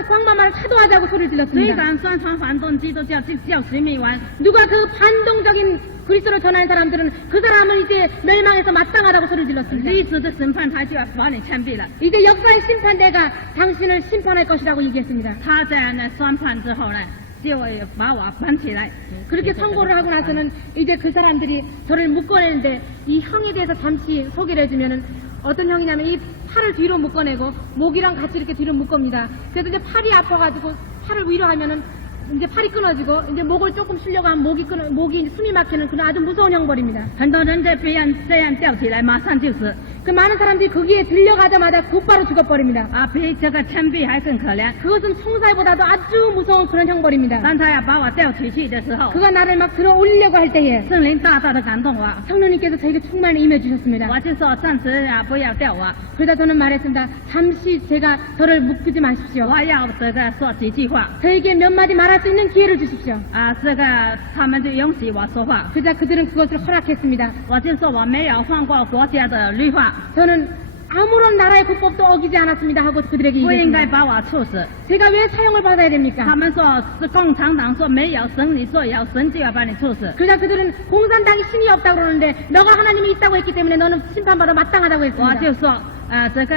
광마마를 차도하자고 소리를 谁 질렀습니다. 敢宣传反动基督教，就叫谁灭亡。 누가 그 반동적인 그리스도를 전하는 사람들은 그 사람을 이제 멸망해서 마땅하다고 소리를 질렀습니다. 历史的审判台就要把你枪毙了。 이제 역사의 심판대가 당신을 심판할 것이라고 얘기했습니다. 他这样呢宣判之后呢，就把我绑起来。 그렇게 선고를 하고 나서는 이제 그 사람들이 저를 묶어내는데 이 형에 대해서 잠시 소개를 해주면은 어떤 형이냐면 이 팔을 뒤로 묶어내고 목이랑 같이 이렇게 뒤로 묶습니다. 그래서 이제 팔이 아파가지고 팔을 위로 하면은 이제 팔이 끊어지고 이제 목을 조금 쉬려고 하면 목이 숨이 막히는 그런 아주 무서운 형벌입니다. 很多人在被这样吊起来，马上就死。그 많은 사람들이 거기에 들려가자마자 곧바로 죽어버립니다. 啊，比这个枪毙还更可怜。 그것은 총살보다도 아주 무서운 그런 형벌입니다. 当他要把我吊起去的时候， 그가 나를 막 들어 올리려고 할 때에 圣灵大大的感动我， 성령님께서 저에게 충만히 임해주셨습니다. 我就说暂时啊不要吊我， 그러다 저는 말했습니다. 잠시 제가 저를 묶지 마십시오. 我要这个说几句话。 저에게 몇 마디 말할 수 있는 기회를 주십시오. 啊，这个他们就允许我说话， 그자 그들은 그것을 허락했습니다. 我就说我没有犯过国家的律法， 저는 아무런 나라의 국법도 어기지 않았습니다 하고 그들에게 不应该 얘기했습니다. 把我处死。 제가 왜 사형을 받아야 他 됩니까? 们说是共产党说没有神，你说有神就要把你处死。 그러자 그들은 공산당이 신이 없다고 그러는데 너가 하나님이 있다고 했기 때문에 너는 심판받아 마땅하다고 我 했습니다. 就说，这个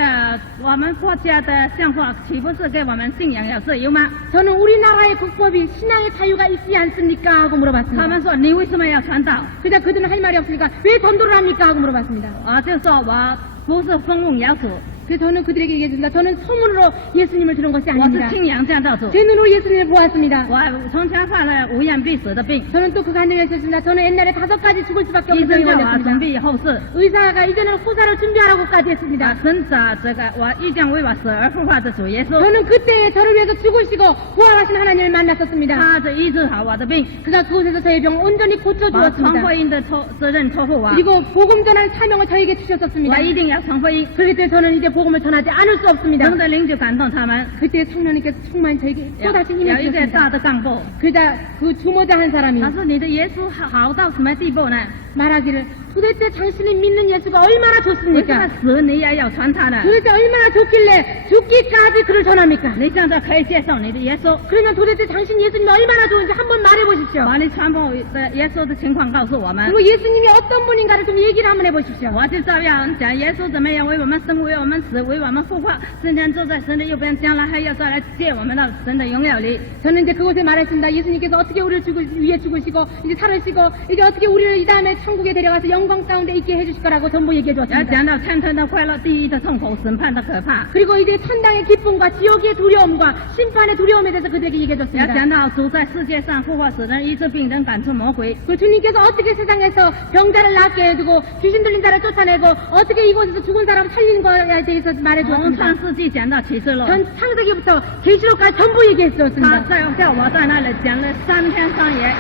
我们国家的宪法岂不是给我们信仰有自由吗？ 저는 우리나라의 국법이 신앙의 자유가 있지 않습니까? 하고 他 물어봤습니다. 们说你为什么要传道？ 그러자 그들은 할 말이 없으니까 왜 전도를 합니까? 하고 물어봤습니다. 我就说我不是风闻谣主， 그래서 저는 그들에게 얘기했습니다. 저는 소문으로 예수님을 들은 것이 我是 아닙니다. 亲眼见到主。 제 눈으로 예수님을 보았습니다. 我从前犯了无厌必死的病， 저는 또 그 간증을 했습니다. 저는 옛날에 5가지 죽을 수밖에 医 없는 生 병이 叫我 걸렸습니다. 准备后事。 의사가 이제는 후사를 준비하라고까지 했습니다. 啊，神者这个我遇见为我死而复活的主耶稣， 저는 그때에 저를 위해서 죽으시고 부활하신 하나님을 만났었습니다. 他就医治好我的病， 그가 그곳에서 저의 병을 온전히 把传 고쳐주었습니다. 福音的责任托付我， 그리고 복음 전하는 사명을 저에게 我 주셨었습니다. 一定要传福音。 그렇기 때문에 저는 이제 복음을 전하지 않을 수 없습니다. 神的灵就感动他们， 그때 성령님께서 충만히 저에게 有 또다시 有一个 임해주셨습니다. 大的干部， 그러자 그 주모자 한 사람이 他说你的耶稣好到什么地步呢？ 말하기를 도대체 당신이 믿는 예수가 얼마나 为什么 좋습니까? 死你也要传他呢？ 도대체 얼마나 좋길래 죽기까지 그를 전합니까? 你现在可以接受你的耶稣， 그러면 도대체 당신 예수님이 얼마나 좋은지 한번 말해보십시오. 把你传播的耶稣的情况告诉我们。 그리고 예수님이 어떤 분인가를 좀 얘기를 한번 해보십시오. 我就照样讲耶稣怎么样为我们生，为我们死，为我们复活，今天坐在神的右边，将来还要再来接我们到神的荣耀里。 저는 이제 그곳에 말했습니다. 예수님께서 어떻게 우리를 위해 죽으시고 이제 살으시고 이제 어떻게 우리를 이 다음에 천국에 데려가서 영광 가운데 있게 해주실 거라고 전부 얘기해 要 주었습니다. 讲到天堂的快乐，地狱的痛苦，审判的可怕。 그리고 이제 천당의 기쁨과 지옥의 두려움과 심판의 두려움에 대해서 그들에게 얘기해 要 줬습니다. 讲到主在世界上复活死人，医治病人，赶出魔鬼。 그 주님께서 어떻게 세상에서 병자를 낫게 해주고 귀신 들린 자를 쫓아내고 어떻게 이곳에서 죽은 사람 살린 거에 대해서 말해 从 주었습니다. 创世纪讲到启示录， 전 창세기부터 계시록까지 전부 얘기해 他 주었습니다. 叫我在那里讲了3天3夜。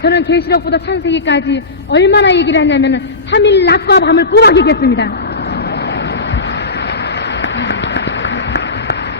저는 계시록부터 창세기까지 얼마나 얘기를 했냐면 3일 낮과 밤을 꼬박 얘기했습니다.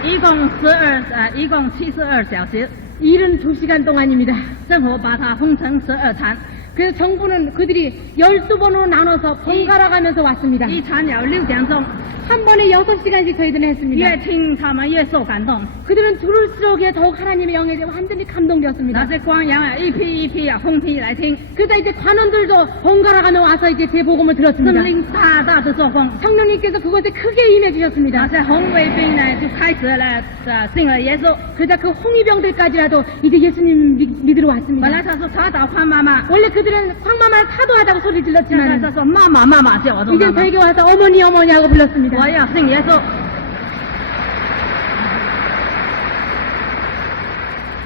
一共72小时， 72시간 동안입니다. 政府把它分成12场， 그래서 정부는 그들이 12번으로 나눠서 번갈아 가면서 왔습니다. 一场有6点钟， 한 번에 6시간씩 저희들은 했습니다. 越听他们越受感动。 그들은 들을수록에 더욱 하나님의 영에 대해 완전히 那 감동되었습니다. 些官员啊，一批一批啊，轰批来听， 그러다 이제 관원들도 번갈아 가며 와서 이제 제 복음을 圣 들었습니다. 灵大大的作风。 성령님께서 그곳에 크게 임해 那 주셨습니다. 些红卫兵呢，就开始了信了耶稣。 그러자 그 홍위병들까지라도 이제 예수님 믿으러 왔습니다. 本来他说查找宽妈妈， 원래 그들은 황마마를 사도하다고 소리 现在 질렀지만 他说妈妈妈妈叫我做 이제 妈妈， 저에게 와서 어머니 어머니 하고 불렀습니다. 我要信耶稣。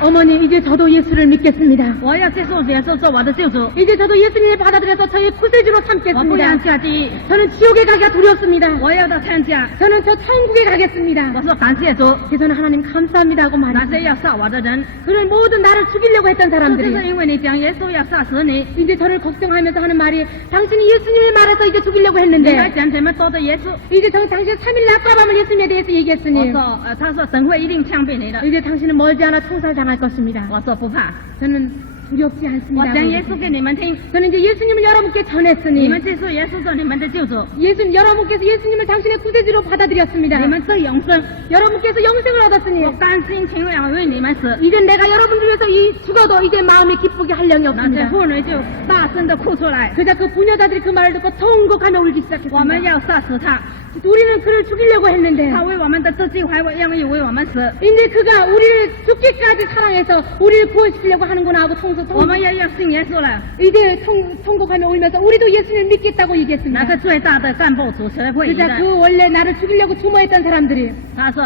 어머니 이제 저도 예수를 믿겠습니다. 我要接受耶稣做我的救主， 이제 저도 예수님을 받아들여서 저의 구세주로 我不 삼겠습니다. 想下地狱， 저는 지옥에 가기가 두렵습니다. 我要到天家。 저는 저 천국에 가겠습니다. 我说感谢主， 그래서 저는 하나님 감사합니다 하고 那 말했습니다. 些要杀我的人， 그는 모든 나를 죽이려고 했던 这就是 사람들이 因为你讲耶稣要杀死你， 이제 저를 걱정하면서 하는 말이 당신이 예수님을 말해서 이제 죽이려고 你还 했는데 讲这么多的耶稣。 이제 당신 3일 낮과 밤을 예수님에 대해서 我 얘기했으니 说，他说神会一定枪毙你的。 이제 당신은 멀지 않아 총살당할 것입니다. 我说不怕， 저는 두렵지 我 않습니다. 讲耶稣给你们听， 저는 이제 예수님을 여러분께 你 전했으니 们接受耶稣做你们的救主， 여러분께서 예수님을 당신의 구세주로 받아들였습니다. 你们得永生。 여러분께서 영생을 얻었으니 我甘心情愿为你们死。 이제 내가 여러분들 위해서 죽어도 이제 마음에 기쁘게 할 영이 那些 없습니다. 妇女就大声的哭出来， 그자 그 부녀자들이 그 말을 듣고 통곡하며 울기 我们 시작했습니다. 要杀死他， 우리는 그를 죽이려고 했는데 他为我们的得救还愿意为我们死， 이제 그가 우리를 죽기까지 사랑해서 우리를 구원시키려고 하는구나 하고 我们也要信耶稣了。 이제 통곡하며 울면서 우리도 예수님을 믿겠다고 那 얘기했습니다. 个最大的干部主持会议 그자 的， 그 원래 나를 죽이려고 주모했던 사람들이 他说：“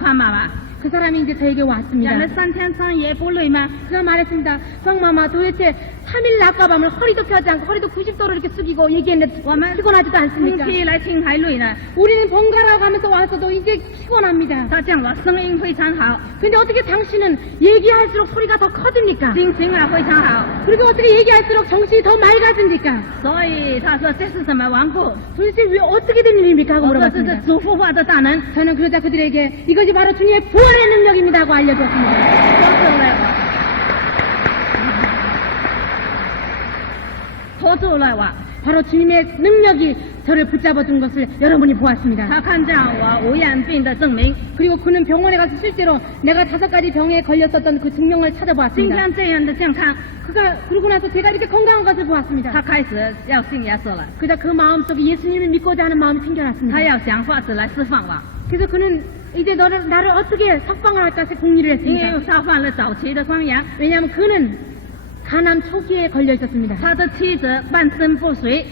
潘妈妈， 그 사람이 이제 저에게 왔습니다. 讲了3天3夜不累吗？ 그가 말했습니다. 광마마 도대체 3일 낮과 밤을 허리도 펴지 않고 허리도 90도로 이렇게 숙이고 얘기했는데 我们 피곤하지도 星 않습니까? 期来听还累呢。 우리는 번갈아 가면서 와서도 이제 피곤합니다. 他讲我声音非常好， 근데 어떻게 당신은 얘기할수록 소리가 더 커집니까? 心情啊非常好， 그리고 어떻게 얘기할수록 정신이 더 맑아집니까? 所以他说这是什么缘故？ 도대체 왜 어떻게 된 일입니까? 하고 我说这是 물어봤습니다. 主复活的大能， 저는 그러자 그들에게 이것이 바로 주님의 부활의 능력입니다 하고 알려주었습니다. 拖住了我， 바로 주님의 능력이 저를 붙잡아준 것을 여러분이 보았습니다. 他看见我无眼病的证明。 그리고 그는 병원에 가서 실제로 내가 5가지 병에 걸렸었던 그 증명을 今 찾아보았습니다. 天这样的健康， 그가 그러고 나서 제가 이렇게 건강한 것을 보았습니다. 他开始要信耶稣了， 그러다 그 마음속에 예수님을 믿고자 하는 마음이 생겨났습니다. 他要想法子来释放我， 그래서 그는 이제 나를 어떻게 석방을 할까 공리를 因 했습니다. 为他患了早期的光阳， 왜냐하면 그는 간암 초기에 걸려 있었습니다. 他的妻子半身不遂，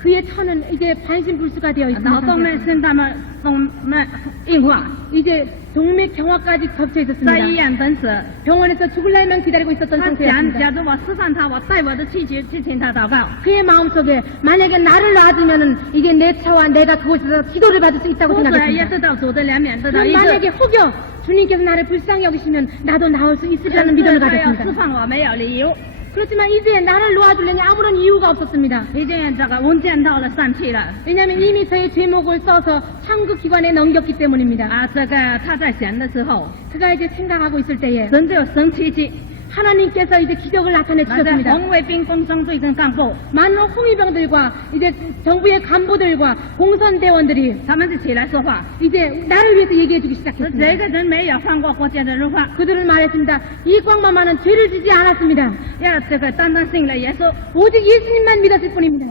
그의 처는 이제 반신불수가 되어 脑动脉 있습니다. 肾大脉动脉硬化， 이제 동맥경화까지 겹쳐 在 있었습니다. 医院等死。 병원에서 죽을 날만 기다리고 있었던 他讲， 상태였습니다. 假如我释放他，我带我的气去请他祷告。 그의 마음속에 만약에 나를 놔두면은 이제 내 차와 내가 그곳에서 기도를 받을 수 있다고 或者也 생각했습니다. 得到主的怜悯，得到 그럼 医 만약에 治。 혹여 주님께서 나를 불쌍히 여기시면 나도 나올 수 但 있으리라는 是 믿음을 他要释 가졌습니다. 放我，没有理由。 그렇지만 이제 나를 놓아주려니 아무런 이유가 없었습니다. 已经这个文件到了上去了。 왜냐하면 이미 저의 제목을 써서 창구기관에 넘겼기 때문입니다. 啊，这个他在想的时候， 그가 이제 생각하고 있을 때에 神就神奇迹， 하나님께서 이제 기적을 나타내 那在 주셨습니다. 红卫兵工商队政干部， 많은 홍위병들과 이제 정부의 간부들과 공선대원들이 他们就起来说话。 이제 나를 위해서 얘기해주기 这 시작했습니다. 个人没有犯过国家的律法， 그들은 말했습니다. 이 광마마는 죄를 지지 않았습니다. 要这个单单信了耶稣， 오직 예수님만 믿었을 뿐입니다.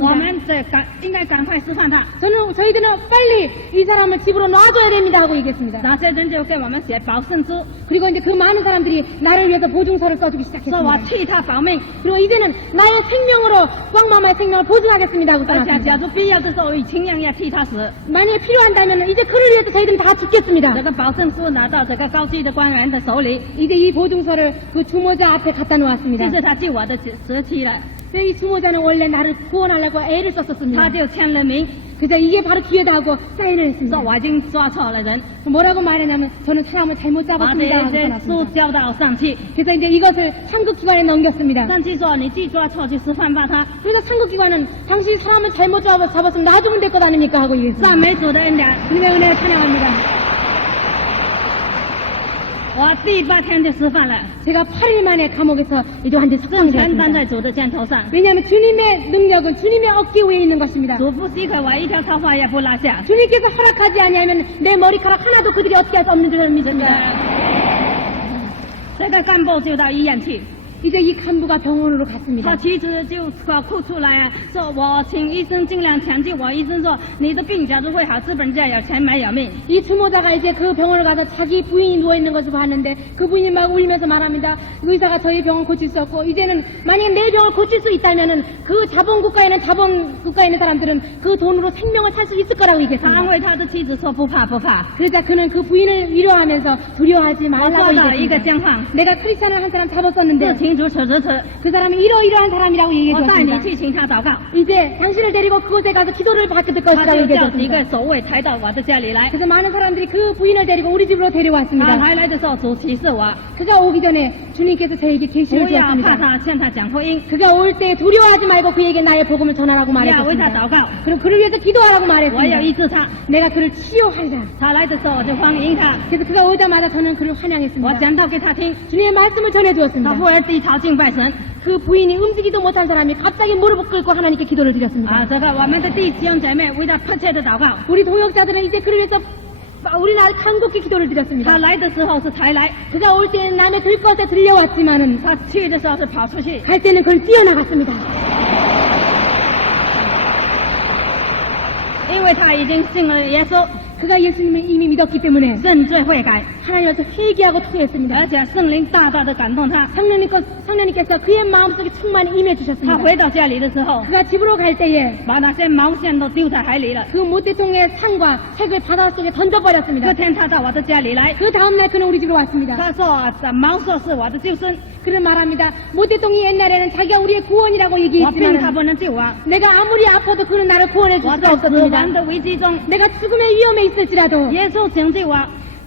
我们应该赶快释放他。 저희들은 빨리 이 사람을 집으로 놔줘야 됩니다 하고 얘기했습니다. 那些人就给我们写保证书， 그리고 이제 그 많은 사람들이 나를 위해서 보증서를 써주기 说我 시작했습니다. 替他保命， 그리고 이제는 나의 생명으로 광마마의 생명을 보증하겠습니다 하고 而且 써놨습니다. 假如必要的时候，以情人也替他死。 만약에 필요한다면 이제 그를 위해서 저희들은 다 죽겠습니다. 这个保证书拿到这个高级的官员的手里， 이제 이 보증서를 그 주모자 앞에 갖다 놓았습니다. 就是他救我的时期了， 이 주모자는 원래 나를 구원하려고 애를 他 썼었습니다. 就签了名， 그래서 이게 바로 기회다 하고 사인을 했습니다. 说我已经抓错了人， 뭐라고 말했냐면 저는 사람을 잘못 把这 잡았습니다 하고 些书 써놨습니다. 交到上去， 그래서 이제 이것을 상급기관에 넘겼습니다. 上去说你既抓错就释放吧他， 그래서 상급기관은 당신이 사람을 잘못 잡았으면 놔주면 될 것 아닙니까 하고 얘기했습니다. 赞美主的恩典。 주님의 은혜를 찬양합니다. 我第8天就释放了， 제가 8일 만에 감옥에서 이제 완전히 政权担 석방되었습니다. 在主的肩头上， 왜냐하면 주님의 능력은 주님의 어깨 위에 있는 것입니다. 主不许可我一条头发也不落下。 주님께서 허락하지 아니하면 내 머리카락 하나도 그들이 어떻게 할 수 없는 줄 这个 믿습니다. 这个干部就到医院去， 이제 이 간부가 병원으로 他 갔습니다. 妻子就哭出来啊，说我请医生尽量抢救我。医生说你的病假如会好，资本家有钱没有命。 이 주모자가 이제 그 병원을 가서 자기 부인이 누워있는 것을 봤는데 그 부인이 막 울면서 말합니다. 의사가 저희 병을 고칠 수 없고 이제는 만약 내 병을 고칠 수 있다면은 그 자본국가에 있는 사람들은 그 돈으로 생명을 살 수 있을 거라고 他安 얘기했습니다. 慰他的妻子说不怕不怕。 그러자 그는 그 부인을 위로하면서 두려워하지 我 말라고 抓到一个 얘기했습니다. 奸犯， 내가 크리스찬을 한 사람 是 잡았었는데 清楚此时此， 그 사람이 이러이러한 사람이라고 얘기해 我带你 줬습니다. 去请他祷告。 이제 당신을 데리고 그곳에 가서 기도를 받게 될 他 것이라고 就 얘기해 叫几 줬습니다. 个守卫抬到我的家里来。 그래서 많은 사람들이 그 부인을 데리고 우리 집으로 他 데려왔습니다. 还来的时候，主启示我， 그가 오기 전에 주님께서 저에게 不 계시를 要怕 주었습니다. 他，向他讲福音， 그가 올 때 두려워하지 말고 그에게 나의 복음을 전하라고 不要为他 말했습니다. 祷告， 그리고 그를 위해서 기도하라고 我要 말했습니다. 医治他。 내가 그를 치유하리라. 他来的时候，我就欢迎他， 그래서 그가 오자마자 저는 그를 我 환영했습니다. 讲道给他听。 주님의 말씀을 他 전해주었습니다. 忽然低头敬拜神。 그 부인이 움직이도 못한 사람이 갑자기 무릎을 꿇고 하나님께 기도를 드렸습니다. 啊，这个我们的弟兄姐妹为他迫切的祷告。 우리 동역자들은 이제 그를 위해서 우리는 아주 간곡히 기도를 他 드렸습니다. 来的时候是才来， 그가 올 때는 남의 들것에 들려왔지만은 他去的时候是跑出去。 갈 때는 그걸 뛰어나갔습니다. 因为他已经信了耶稣， 그가 예수님을 이미 믿었기 때문에 认罪悔改， 하나님께서 회개하고 토했습니다. 而且圣灵大大的感动他。 성령님께서 그의 마음속에 충만히 임해 他 주셨습니다. 回到家里的时候， 그가 집으로 갈 때에 把那些毛线都丢在海里了。 그 모태통의 상과 책을 바다 속에 던져버렸습니다. 隔天他到我的家里来， 그 다음날 그는 우리 집으로 왔습니다. 他说毛硕是我的救生， 그는 말합니다. 모태통이 옛날에는 자기가 우리의 구원이라고 我病他 얘기했지만 不能救我， 내가 아무리 아파도 그는 나를 구원해 줄 我 수가 在死 없었습니다. 亡的危机中， 내가 죽음의 위험에 있을지라도 耶稣拯救我，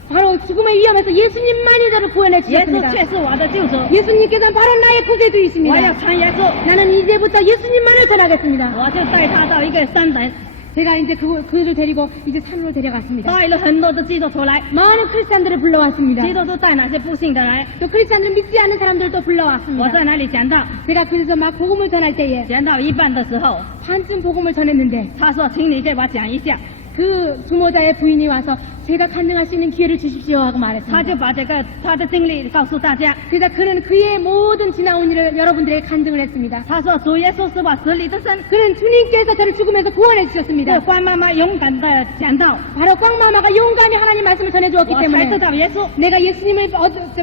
바로 죽음의 위험에서 예수님만이 저를 구원해 耶稣 주셨습니다. 却是我的救主。 예수님께서는 바로 나의 我要 구세주이십니다. 传耶稣， 나는 이제부터 예수님만을 전하겠습니다. 我就带他到一个山本， 제가 이제 그를 데리고 이제 산으로 데려갔습니다. 带了很多的基督徒来。 많은 크리스찬들을 불러왔습니다. 基督徒带哪些不幸的来？ 또 크리스찬들 믿지 않는 사람들도 我 불러왔습니다. 在哪里讲到？ 제가 그래서 막 복음을 전할 때에 讲到一半的时候， 반쯤 복음을 전했는데 他说：“请你给我讲一下。 그 주모자의 부인이 와서 제가 간증할 수 있는 기회를 주십시오 하고 他 말했습니다. 就把这个他的经历告诉大家。 그래서 그는 그의 모든 지나온 일을 여러분들에게 간증을 했습니다. 他说：“主耶稣是我死里的神。 그는 주님께서 저를 죽음에서 구원해 这 주셨습니다. 关妈妈勇敢的讲道， 바로 꽝마마가 용감히 하나님 말씀을 전해주었기 我才 때문에 知道耶稣。 내가 예수님을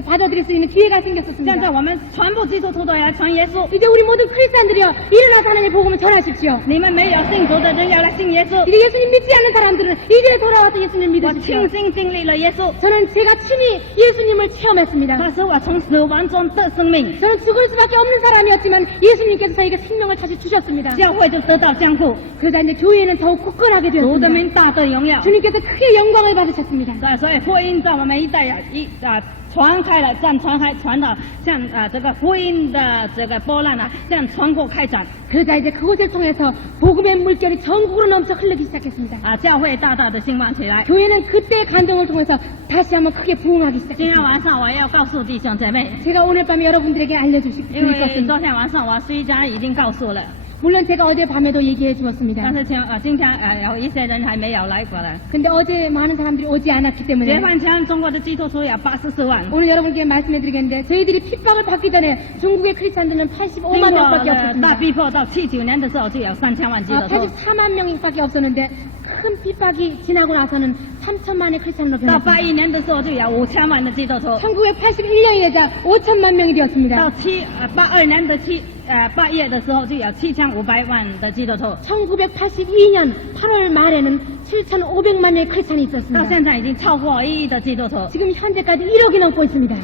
받아들일 수 있는 기회가 现在 생겼었습니다. 我们全部基督徒都要传耶稣。 이제 우리 모든 크리스찬들이여 일어나서 하나님의 복음을 전하십시오. 你们没有信主的人要来信耶稣。 이제 예수님 믿지 않는 사람들은 이제 돌아와서 예수님 我 믿으십시오. 亲身经历了耶稣， 저는 제가 친히 예수님을 체험했습니다. 他使我从死亡中得生命， 저는 죽을 수밖에 없는 사람이었지만 예수님께서 저에게 생명을 다시 주셨습니다. 教会就得到坚固， 그러다 이제 교회는 더욱 굳건하게 主的 되었습니다. 名大得荣耀。 주님께서 크게 영광을 받으셨습니다. 所以福音在我们一代传开了，这样传到像这个福音的这个波浪这样全国开展。 그러자 이제 그곳을 통해서 복음의 물결이 전국으로 넘쳐 흐르기 시작했습니다. 教会大大的兴旺起来。 교회는 그때의 간증을 통해서 다시 한번 크게 부흥하기 今天 시작했습니다. 晚上我要告诉弟兄姐妹， 제가 오늘 밤에 여러분들에게 因 알려드릴 为 것은 昨天晚上我虽然已经告诉了， 물론 제가 어제 밤에도 얘기해 주었습니다. 但是今天有一些人还没有来过来。 근데 어제 많은 사람들이 오지 않았기 解 때문에 放前中国的基督徒有84万， 오늘 여러분께 말씀해 드리겠는데 저희들이 핍박을 받기 전에 중국의 크리스찬들은 85만 经过 명밖에 大 없었습니다. 逼迫到79年的时候就有3000万基督徒， 84만 명밖에 없었는데 큰 핍박이 지나고 나서는 3천만의 크리스찬으로 到 변했습니다. 81年的时候就有5000万的基督徒， 1981년이 되자 5천만 명이 到 되었습니다. 82年的8月的时候就有7500万的基督徒， 1982년 8월 말에는 7,500만 명의 크리스찬이 到 있었습니다. 现在已经超过1亿的基督徒。 지금 현재까지 1억이 넘고 있습니다.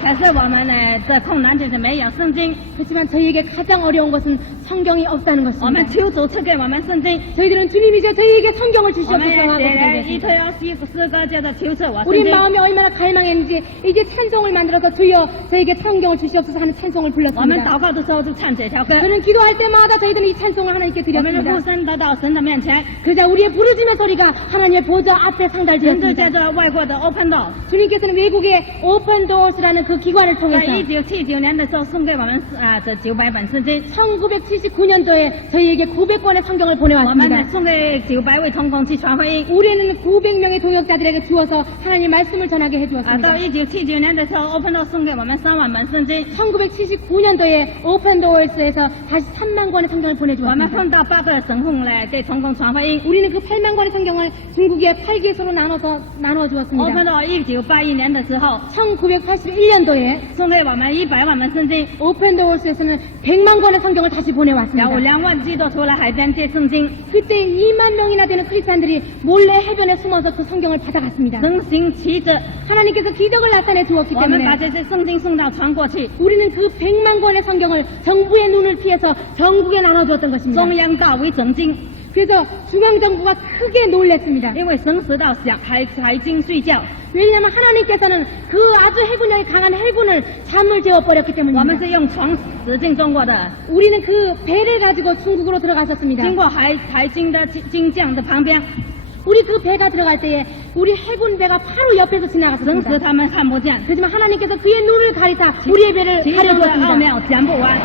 可是我们呢，这困难就是没有圣经。 그렇지만 저희에게 가장 어려운 것은 성경이 없다는 我们 것입니다. 求主赐给我们圣经， 저희들은 주님이죠. 저희에게 성경을 我 주시옵소서 们也 하고 写了一 기도했습니다. 条诗歌叫做求赐我圣 우리 经。 마음이 얼마나 갈망했는지 이제 찬송을 만들어서 주여 저에게 성경을 주시옵소서 하는 찬송을 我们 불렀습니다. 祷告的时候就唱这条歌， 저는 기도할 때마다 저희들은 이 찬송을 하나님께 我们的呼 드렸습니다. 声得到神的面前， 그러자 우리의 부르짖음의 소리가 하나님의 보좌 앞에 神就 상달되었습니다. 借着外国的 Open Door， 주님께서는 외국의 오픈 도어스라는 그 기관을 在 통해서 1979年的时候送给我们这900本圣经， 1979년도에 저희에게 900권의 성경을 我们呢 보내왔습니다. 送给900位同工去传福音。 우리는 900명의 동역자들에게 주어서 하나님 말씀을 전하게 到 해주었습니다. 1979年的时候，Open Door 送给我们3万本圣经， 1979년도에 오픈 도어스에서 다시 3만 권의 성경을 我们 보내주었습니다. 分到8个省份来给同工传福音。 우리는 그 8만 권의 성경을 중국의 8개소로 나눠 Open 주었습니다. Door 1981年的时候， 1981년도에 送给我们100万本圣经， 오픈 도어스에서는 100만 권의 성경을 다시 有 보내왔습니다. 2万基督徒来海边借圣经， 그때 2만 명이나 되는 크리스찬들이 몰래 해변에 숨어서 그 성경을 받아갔습니다. 神行奇迹。 하나님께서 기적을 나타내 주었기 我们把 때문에 这些圣经送到全国去， 우리는 그 100만 권의 성경을 정부의 눈을 피해서 전국에 나눠주었던 것입니다. 中央大为震惊， 그래서 중앙정부가 크게 놀랐습니다. 因为神使到海军睡觉， 왜냐하면 하나님께서는 그 아주 해군력이 강한 해군을 잠을 재워버렸기 我们 때문입니다. 是用船驶进中国的， 우리는 그 배를 가지고 중국으로 들어갔었습니다. 经过海军的金将的旁边， 우리 그 배가 들어갈 때에 우리 해군 배가 바로 옆에서 神使 지나갔습니다. 他们看不见。 하지만 하나님께서 그의 눈을 가리사 우리의 배를 其中的奥 가려주었습니다. 妙讲不完。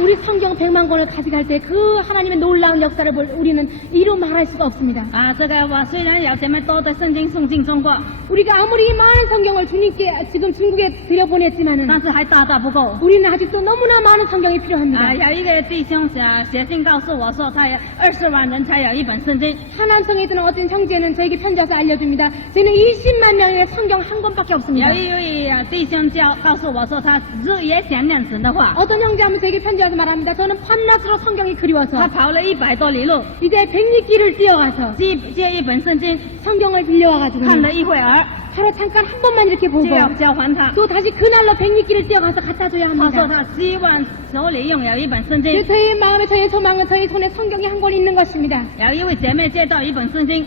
우리 성경 100만 권을 가져갈 때 그 하나님의 놀라운 역사를 우리는 이루 말할 수가 없습니다. 这个我虽然有这么多的圣经送进中国， 우리가 아무리 많은 성경을 주님께 지금 중국에 들여보냈지만은 但是还大大不够。 우리는 아직도 너무나 많은 성경이 필요합니다. 有一个弟兄写信告诉我说，他有20万人才有一本圣经。 하남성에 있는 어떤 형제는 저에게 편지와서 알려줍니다. 저희는 20만 명의 성경 한 권밖에 有 없습니다. 一位弟兄告诉我说，他也想念神的话， 어떤 형제 하면 저에게 편지와서 말합니다. 저는 밤낮으로 성경이 他 그리워서 跑了100多里路， 이제 백리길을 뛰어가서 借一本圣经， 성경을 빌려와가지고 看了一会儿， 하루 잠깐 한 번만 이렇게 보고 就要交还他。 또 다시 그날로 백리길을 뛰어가서 갖다 줘야 他说 합니다. 他希望手里拥有一本圣经。 저의 마음에 저의 소망은 저의 손에 성경이 한 권 있는 것입니다. 有一位姐妹接到一本圣经，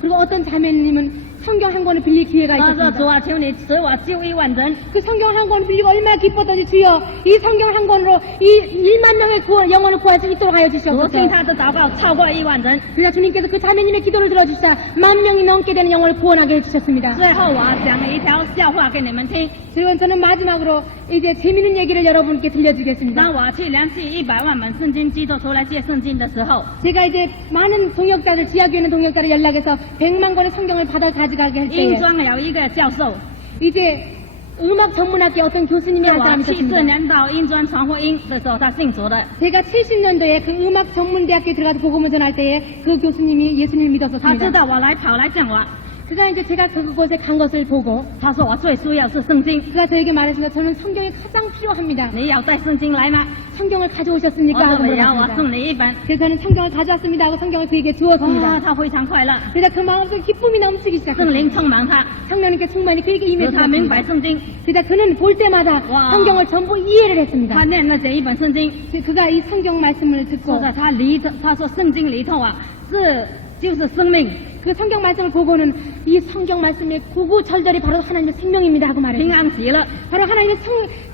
그리고 어떤 자매님은 성경 한 권을 빌릴 기회가 他说：“主 있었습니다. 啊，求你使我救1万人。 그 성경 한 권을 빌리고 얼마나 기뻤던지 주여 이 성경 한 권으로 이 1만 명의 영혼을 구할 수 있도록 하여 主 주시옵소서. 听他的祷告，超过1万人。 그러나 주님께서 그 자매님의 기도를 들어주시자 10,000명이 넘게 되는 영혼을 구원하게 해주셨습니다. 最后我讲了一条笑话给你们听。 여러분 저는 마지막으로 이제 재미있는 얘기를 여러분께 들려주겠습니다. 当我去联系100万本圣经基督徒来借圣经的时候， 제가 이제 많은 동역자들 지하교회 있는 동역자를 연락해서 100만 권의 성경을 받아 가져가게 할 英 때에 庄有一个教授， 이제 음악 전문학교 어떤 교수님이 한 我 사람이 74 있었습니다. 年到英庄传福音的时候，他信主的。 제가 70년도에 그 음악 전문대학교에 들어가서 복음을 전할 때에 그 교수님이 예수님을 他知 믿었었습니다. 道我来跑来见我， 그가 이제 제가 그곳에 간 것을 보고 他说我最需要是圣经， 그가 저에게 말했습니다. 저는 성경이 가장 필요합니다. 你要带圣经来吗？ 성경을 我 가져오셨습니까? 说 하고 我要，我 물어봤습니다. 送你1本。 그래서 저는 성경을 가져왔습니다 하고 성경을 그에게 哇， 주었습니다. 他非常快乐， 그래서 그 마음속에 기쁨이 넘치기 圣 시작했습니다. 灵充满他， 성령님께 충만히 그에게 使他明白 임해주셨습니다. 圣经。 그래서 그는 볼 때마다 와. 성경을 전부 이해를 했습니다. 他念了这一本圣经， 그가 이 성경 말씀을 说 듣고 的他说圣经里头啊，这就是生命， 그 성경 말씀을 보고는 이 성경 말씀의 구구절절이 바로 하나님의 생명입니다 하고 平 말했습니다. 安喜乐。 바로 하나님의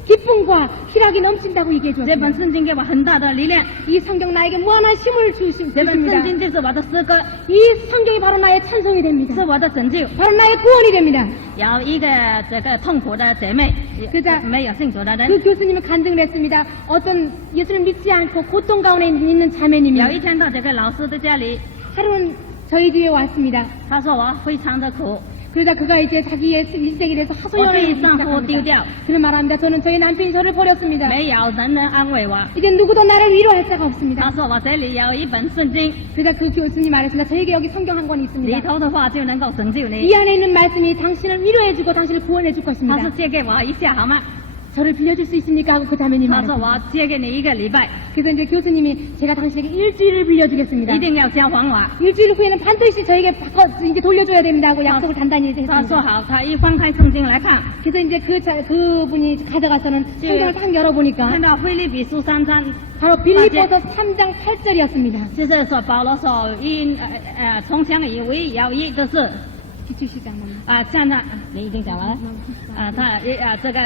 기쁨과 희락이 넘친다고 얘기해 这本 주었습니다. 圣经给我很大的力量， 이 성경 나에게 무한한 힘을 这本圣 주십니다. 经就是我的诗歌， 이 성경이 바로 나의 찬송이 됩니다. 是我的拯救。 바로 나의 구원이 됩니다. 有一个这个痛苦的姐妹， 그자 没有信主的 그 人， 교수님은 간증을 했습니다. 어떤 예수를 믿지 않고 고통 가운데 있는 자매님이 有一天到这个老师的家里， 하루는 저희 집에 왔습니다. 他说我非常的苦， 그러다 그가 이제 자기의 인생에 대해서 我 하소연을 对 하기 丈夫丢 시작합니다. 掉， 그는 말합니다. 저는 저희 남편이 저를 버렸습니다. 没有人能安慰我。 이제 누구도 나를 위로할 자가 他 없습니다. 说我这里有一本圣经， 그러자 그 교수님 말했습니다. 저에게 여기 성경 한 권 里 있습니다. 头的话就能够拯救 이 你。 안에 있는 말씀이 당신을 위로해주고 당신을 구원해줄 他 것입니다. 说借给我一下好吗？ 저를 빌려줄 수 있습니까? 하고 그 자매님 他说 말했습니다. 我借给你1个礼拜， 그래서 이제 교수님이 제가 당신에게 일주일을 빌려주겠습니다. 一定要交还我。 일주일 후에는 반드시 저에게 이제 돌려줘야 된다 하고 약속을 단단히 他说 했습니다. 好，他一翻开圣经来看， 그래서 이제 그분이 가져가서는 성경을 딱 열어보니까 看到腓立比书3章， 바로 빌립보서 3장 8절이었습니다. 就是说保罗说从前以为有一个事 기초시장만. 像他你已经讲完了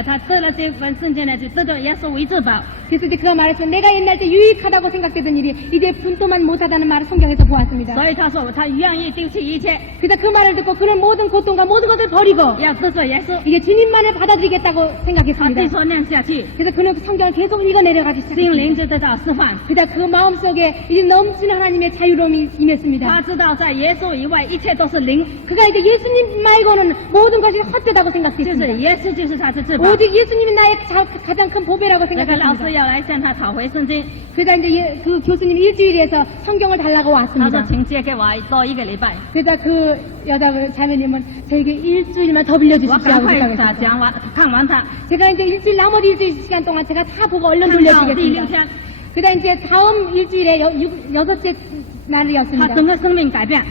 他得了这本圣经呢，就得到耶稣为至宝。 그래서 이제 그가 말했어요. 내가 옛날 때 유익하다고 생각되던 일이 이제 분또만 못하다는 말을 성경에서 보았습니다. 所以他说他愿意丢弃一切， 그래서 그 말을 듣고 그는 모든 고통과 모든 것을 버리고 要得罪耶稣。 이제 주님만을 받아들이겠다고 他 생각했습니다. 继续念下去， 그래서 그는 그 성경을 계속 읽어내려가기 心 시작했습니다. 灵就得到释放。 그다 그 마음속에 이제 넘치는 하나님의 자유로움이 임했습니다. 他知道在耶稣以外一切都是灵， 그가 이제 예수님 말고는 모든 것이 헛되다고 就是 생각했습니다. 耶稣就是他的至宝。 오직 예수님이 나의 가장 큰 보배라고 那个老师 생각했습니다. 要来向他讨回圣经， 그러다 이제 그 교수님 일주일에서 성경을 달라고 他说 왔습니다. 请借给我多1个礼拜， 그러다 그 여자 자매님은 저에게 일주일만 더 我 빌려주십시오 赶 하고 快把 생각했습니다. 讲完看完它， 제가 이제 일주일 나머지 일주일 시간 동안 제가 다 보고 얼른 看到第6 돌려주겠습니다. 天， 그다 이제 다음 일주일에 여섯째 他 날이었습니다. 整个生命改变，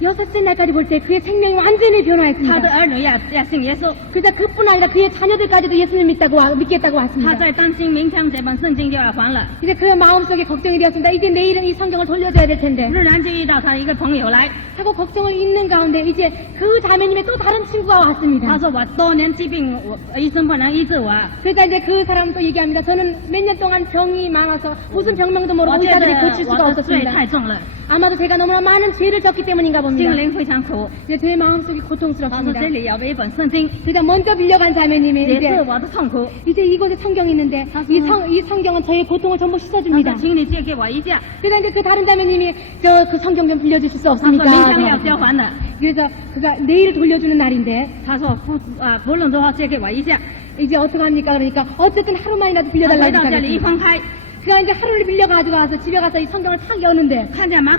여섯째 날까지 볼 때 그의 생명이 완전히 他的 변화했습니다. 儿女要信耶稣， 그러다 그뿐 아니라 그의 자녀들까지도 예수님 믿겠다고 他 왔습니다. 在担心明天这本圣经就要还了。 이제 그의 마음속에 걱정이 되었습니다. 이제 내일은 이 성경을 돌려줘야 될 텐데 突然就遇到他一个朋友来， 하고 걱정을 잊는 가운데 이제 그 자매님의 또 다른 친구가 他 왔습니다. 说我多年疾病，医生不能医治我， 그러다 이제 그 사람 또 얘기합니다. 저는 몇 년 동안 병이 많아서 무슨 병명도 모르고 我觉得 의사들이 고칠 我 수가 的罪 없었습니다. 太重了， 아마도 제가 너무나 많은 죄를 졌기 때문인가 心 봅니다. 灵非常苦。 이제 제 마음속이 他说 고통스럽습니다. 这里有一本圣经， 제가 먼저 빌려간 자매님이 解 이제 释我的痛苦。 이제 이곳에 성경이 있는데 이 성경은 저의 고통을 전부 他 씻어줍니다. 说，请你借给我一下。 그러니까 이제 그 다른 자매님이 저 그 성경 좀 빌려주실 수 他说 없습니까? 明天要交还的。 그래서 그가 내일 돌려주는 날인데 他说不论多少借给我一下。 이제 어떡합니까? 그러니까 어쨌든 하루만이라도 他回 빌려달라고 到这里一 하겠습니다. 翻开， 그가 이제 하루를 빌려가지고 와서 집에 가서 이 성경을 탁 여는데 看见马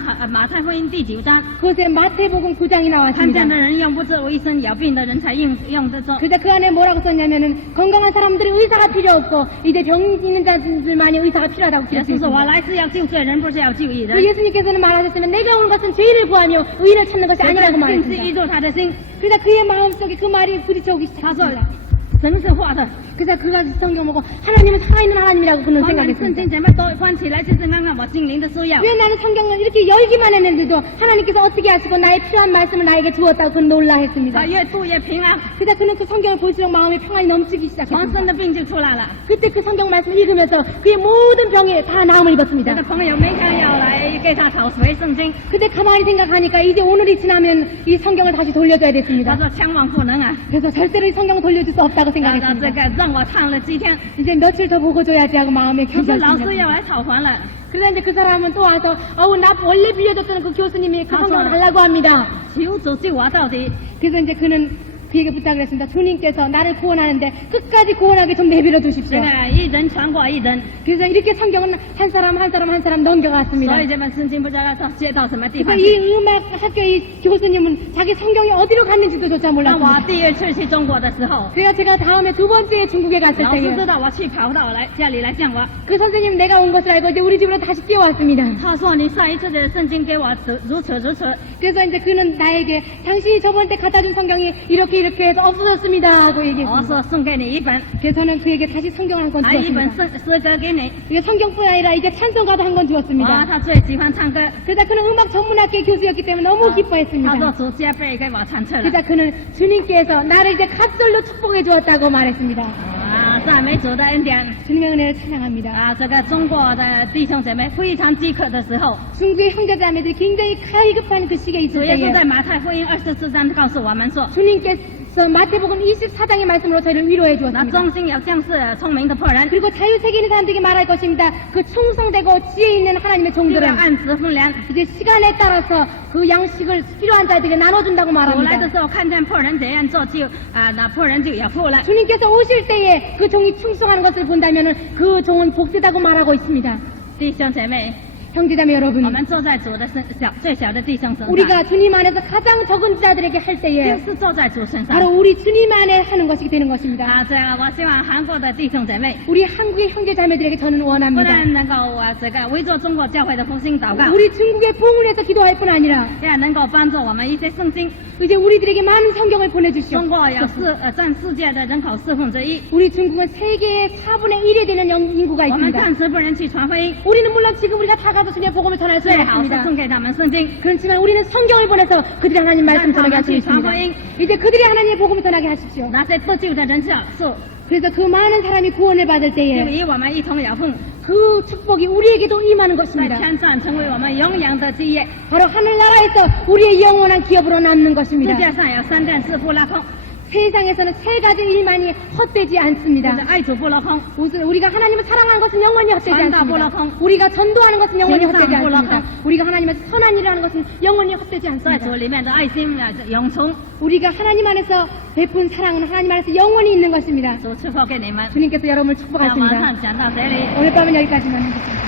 太福音第9章， 그곳에 마태복음 9장이 看见 나왔습니다. 的人用不治为生，有病的人才用得着。 그래서 그 안에 뭐라고 썼냐면은 건강한 사람들이 의사가 필요 없고 이제 병 있는 자들만이 의사가 필요하다고 耶稣说：“我 기록했습니다. 来是要救罪人，不是要救义 그 人。 예수님께서는 말하셨으면 내가 온 것은 죄인을 구하며 의인을 찾는 것이 这 아니라고 个正是依 말했습니다. 照他的心。 그래서 그의 마음속에 그 말이 부딪혀오기 他说 시작했습니다. 神是活的。 그래서 그가 성경 보고 하나님은 살아있는 하나님이라고 그는 关门圣 생각했습니다. 经前面都关起来，就是看看我心灵的需要。 왜 나는 성경을 이렇게 열기만 했는데도 하나님께서 어떻게 하시고 나의 필요한 말씀을 나에게 주었다고 그는 놀라 했습니다. 他越读越平安， 그래서 그는 그 성경을 볼수록 마음에 평안이 넘치기 全身 시작했습니다. 的病就出来了。 그때 그 성경 말씀을 읽으면서 그의 모든 병에 다 나음을 他 입었습니다. 的朋友每天要来给他讨回圣经， 근데 가만히 생각하니까 이제 오늘이 지나면 이 성경을 다시 돌려줘야 他 됐습니다. 说千万不能啊！ 그래서 절대로 이 성경을 돌려줄 수 없다고 这 생각했습니다. 个让我唱了几天， 이제 며칠 더 보고 줘야지 하고 마음에 可是老师 견뎠습니다. 要来讨还了。 그러다 이제 그 사람은 또 와서 나 원래 빌려줬던 그 교수님이 그 성경을 달라고 합니다. 求主救我到底。 그래서 이제 그는 그에게 부탁을 했습니다. 주님께서 나를 구원하는데 끝까지 구원하게 좀 내버려 这 두십시오. 个一人传过一人， 그래서 이렇게 성경은 한 사람 한 사람 한 사람 넘겨갔습니다. 所以这本圣经不知道到接到什么地 그래서 方 이 去。 음악 학교 이 교수님은 자기 성경이 어디로 갔는지도 조차 当我 몰랐습니다. 第一次去中国的时候， 그래서 제가 다음에 두 번째 중국에 갔을 老师 때에 知道我去跑到来家里来见我， 그 선생님 내가 온 것을 알고 이제 우리 집으로 다시 뛰어왔습니다. 他说你上一次的圣经给我如此如此， 그래서 이제 그는 나에게 당신이 저번 때 갖다 준 성경이 이렇게 해서 없어졌습니다 하고 我 얘기했습니다. 说送给你一本， 그래서 저는 그에게 다시 성경을 한 권 还有一本 주었습니다. 诗歌给你。 이게 성경뿐 아니라 이제 찬송가도 한 권 哇， 주었습니다. 他最喜欢唱歌， 그래서 그는 음악 전문학교 교수였기 때문에 너무 他说 기뻐했습니다. 主加倍给我唱错了。 그래서 그는 주님께서 나를 이제 값절로 축복해 주었다고 말했습니다. 啊，赞美主的恩典。 주님의 은혜를 찬양합니다. 啊，这个中国的弟兄姐妹非常饥渴的时候， 중국의 형제자매들이 굉장히 가입급한 그 시기에 主 있을 耶稣 때에 在马太福音24章告诉我们说， 주님께서 마태복음 24장의 말씀으로 저희를 위로해 那 주었습니다. 忠心有将士聪明的破人， 그리고 자유세계 있는 사람들에게 말할 것입니다. 그 충성되고 지혜 있는 하나님의 就要 종들은 按时分粮。 이제 시간에 따라서 그 양식을 필요한 자들에게 나눠준다고 主来的 말합니다. 时候看见破人这样做就，那破人就有福了。 주님께서 오실 때에 그 종이 충성하는 것을 본다면 그 종은 복되다고 말하고 있습니다. 弟兄姐妹， 형제자매 我 여러분, 们坐在主的最小的弟兄身上， 우리가 주님 안에서 가장 적은 자들에게 할 就 때에 是坐在主身上。 바로 우리 주님 안에 하는 것이 되는 것입니다. 啊，这样我希望韩国的弟兄姐妹， 우리 한국의 형제자매들에게 저는 不 원합니다. 但能够这个为着中国教会的复兴祷告， 우리 중국의 부흥을 해서 기도할 뿐 아니라 也能够帮助我们一些圣经。 이제 우리들에게 많은 성경을 보내주시오. 中国有占世界的人口1/4， 우리 중국은 세계의 4분의 1이 되는 인구가 我们 있습니다. 暂时不能去传福音， 우리는 물론 지금 우리가 다 가서 그냥 복음을 전할 最 수는 好是 없습니다. 送给他们圣经， 그렇지만 우리는 성경을 보내서 그들이 하나님 말씀 전하게 할 수 있습니다. 이제 그들이 하나님의 복음을 전하게 하십시오. 那些得救的人数 그래서 그 많은 사람이 구원을 받을 就 때에 与我们一同有份， 그 축복이 우리에게도 임하는 在 것입니다. 天上成为我们永远的基业。 바로 하늘나라에서 우리의 영원한 기업으로 남는 世 것입니다. 界上有3件事不落空， 세상에서는 세 가지 일만이 헛되지 就 않습니다. 是爱主不落空， 우선 우리가 하나님을 사랑하는 것은 영원히 헛되지 전도 않습니다. 불러콩. 우리가 전도하는 것은 영원히 진상 헛되지 않습니다. 불러콩. 우리가 하나님의 선한 일을 하는 것은 영원히 헛되지 在 않습니다. 主里面的爱心永存。 우리가 하나님 안에서 베푼 사랑은 하나님 안에서 영원히 있는 것입니다. 主赐福给你们。 주님께서 여러분을 那晚 축복하십니다. 上讲到这里。 오늘 밤은 여기까지만 하겠습니다.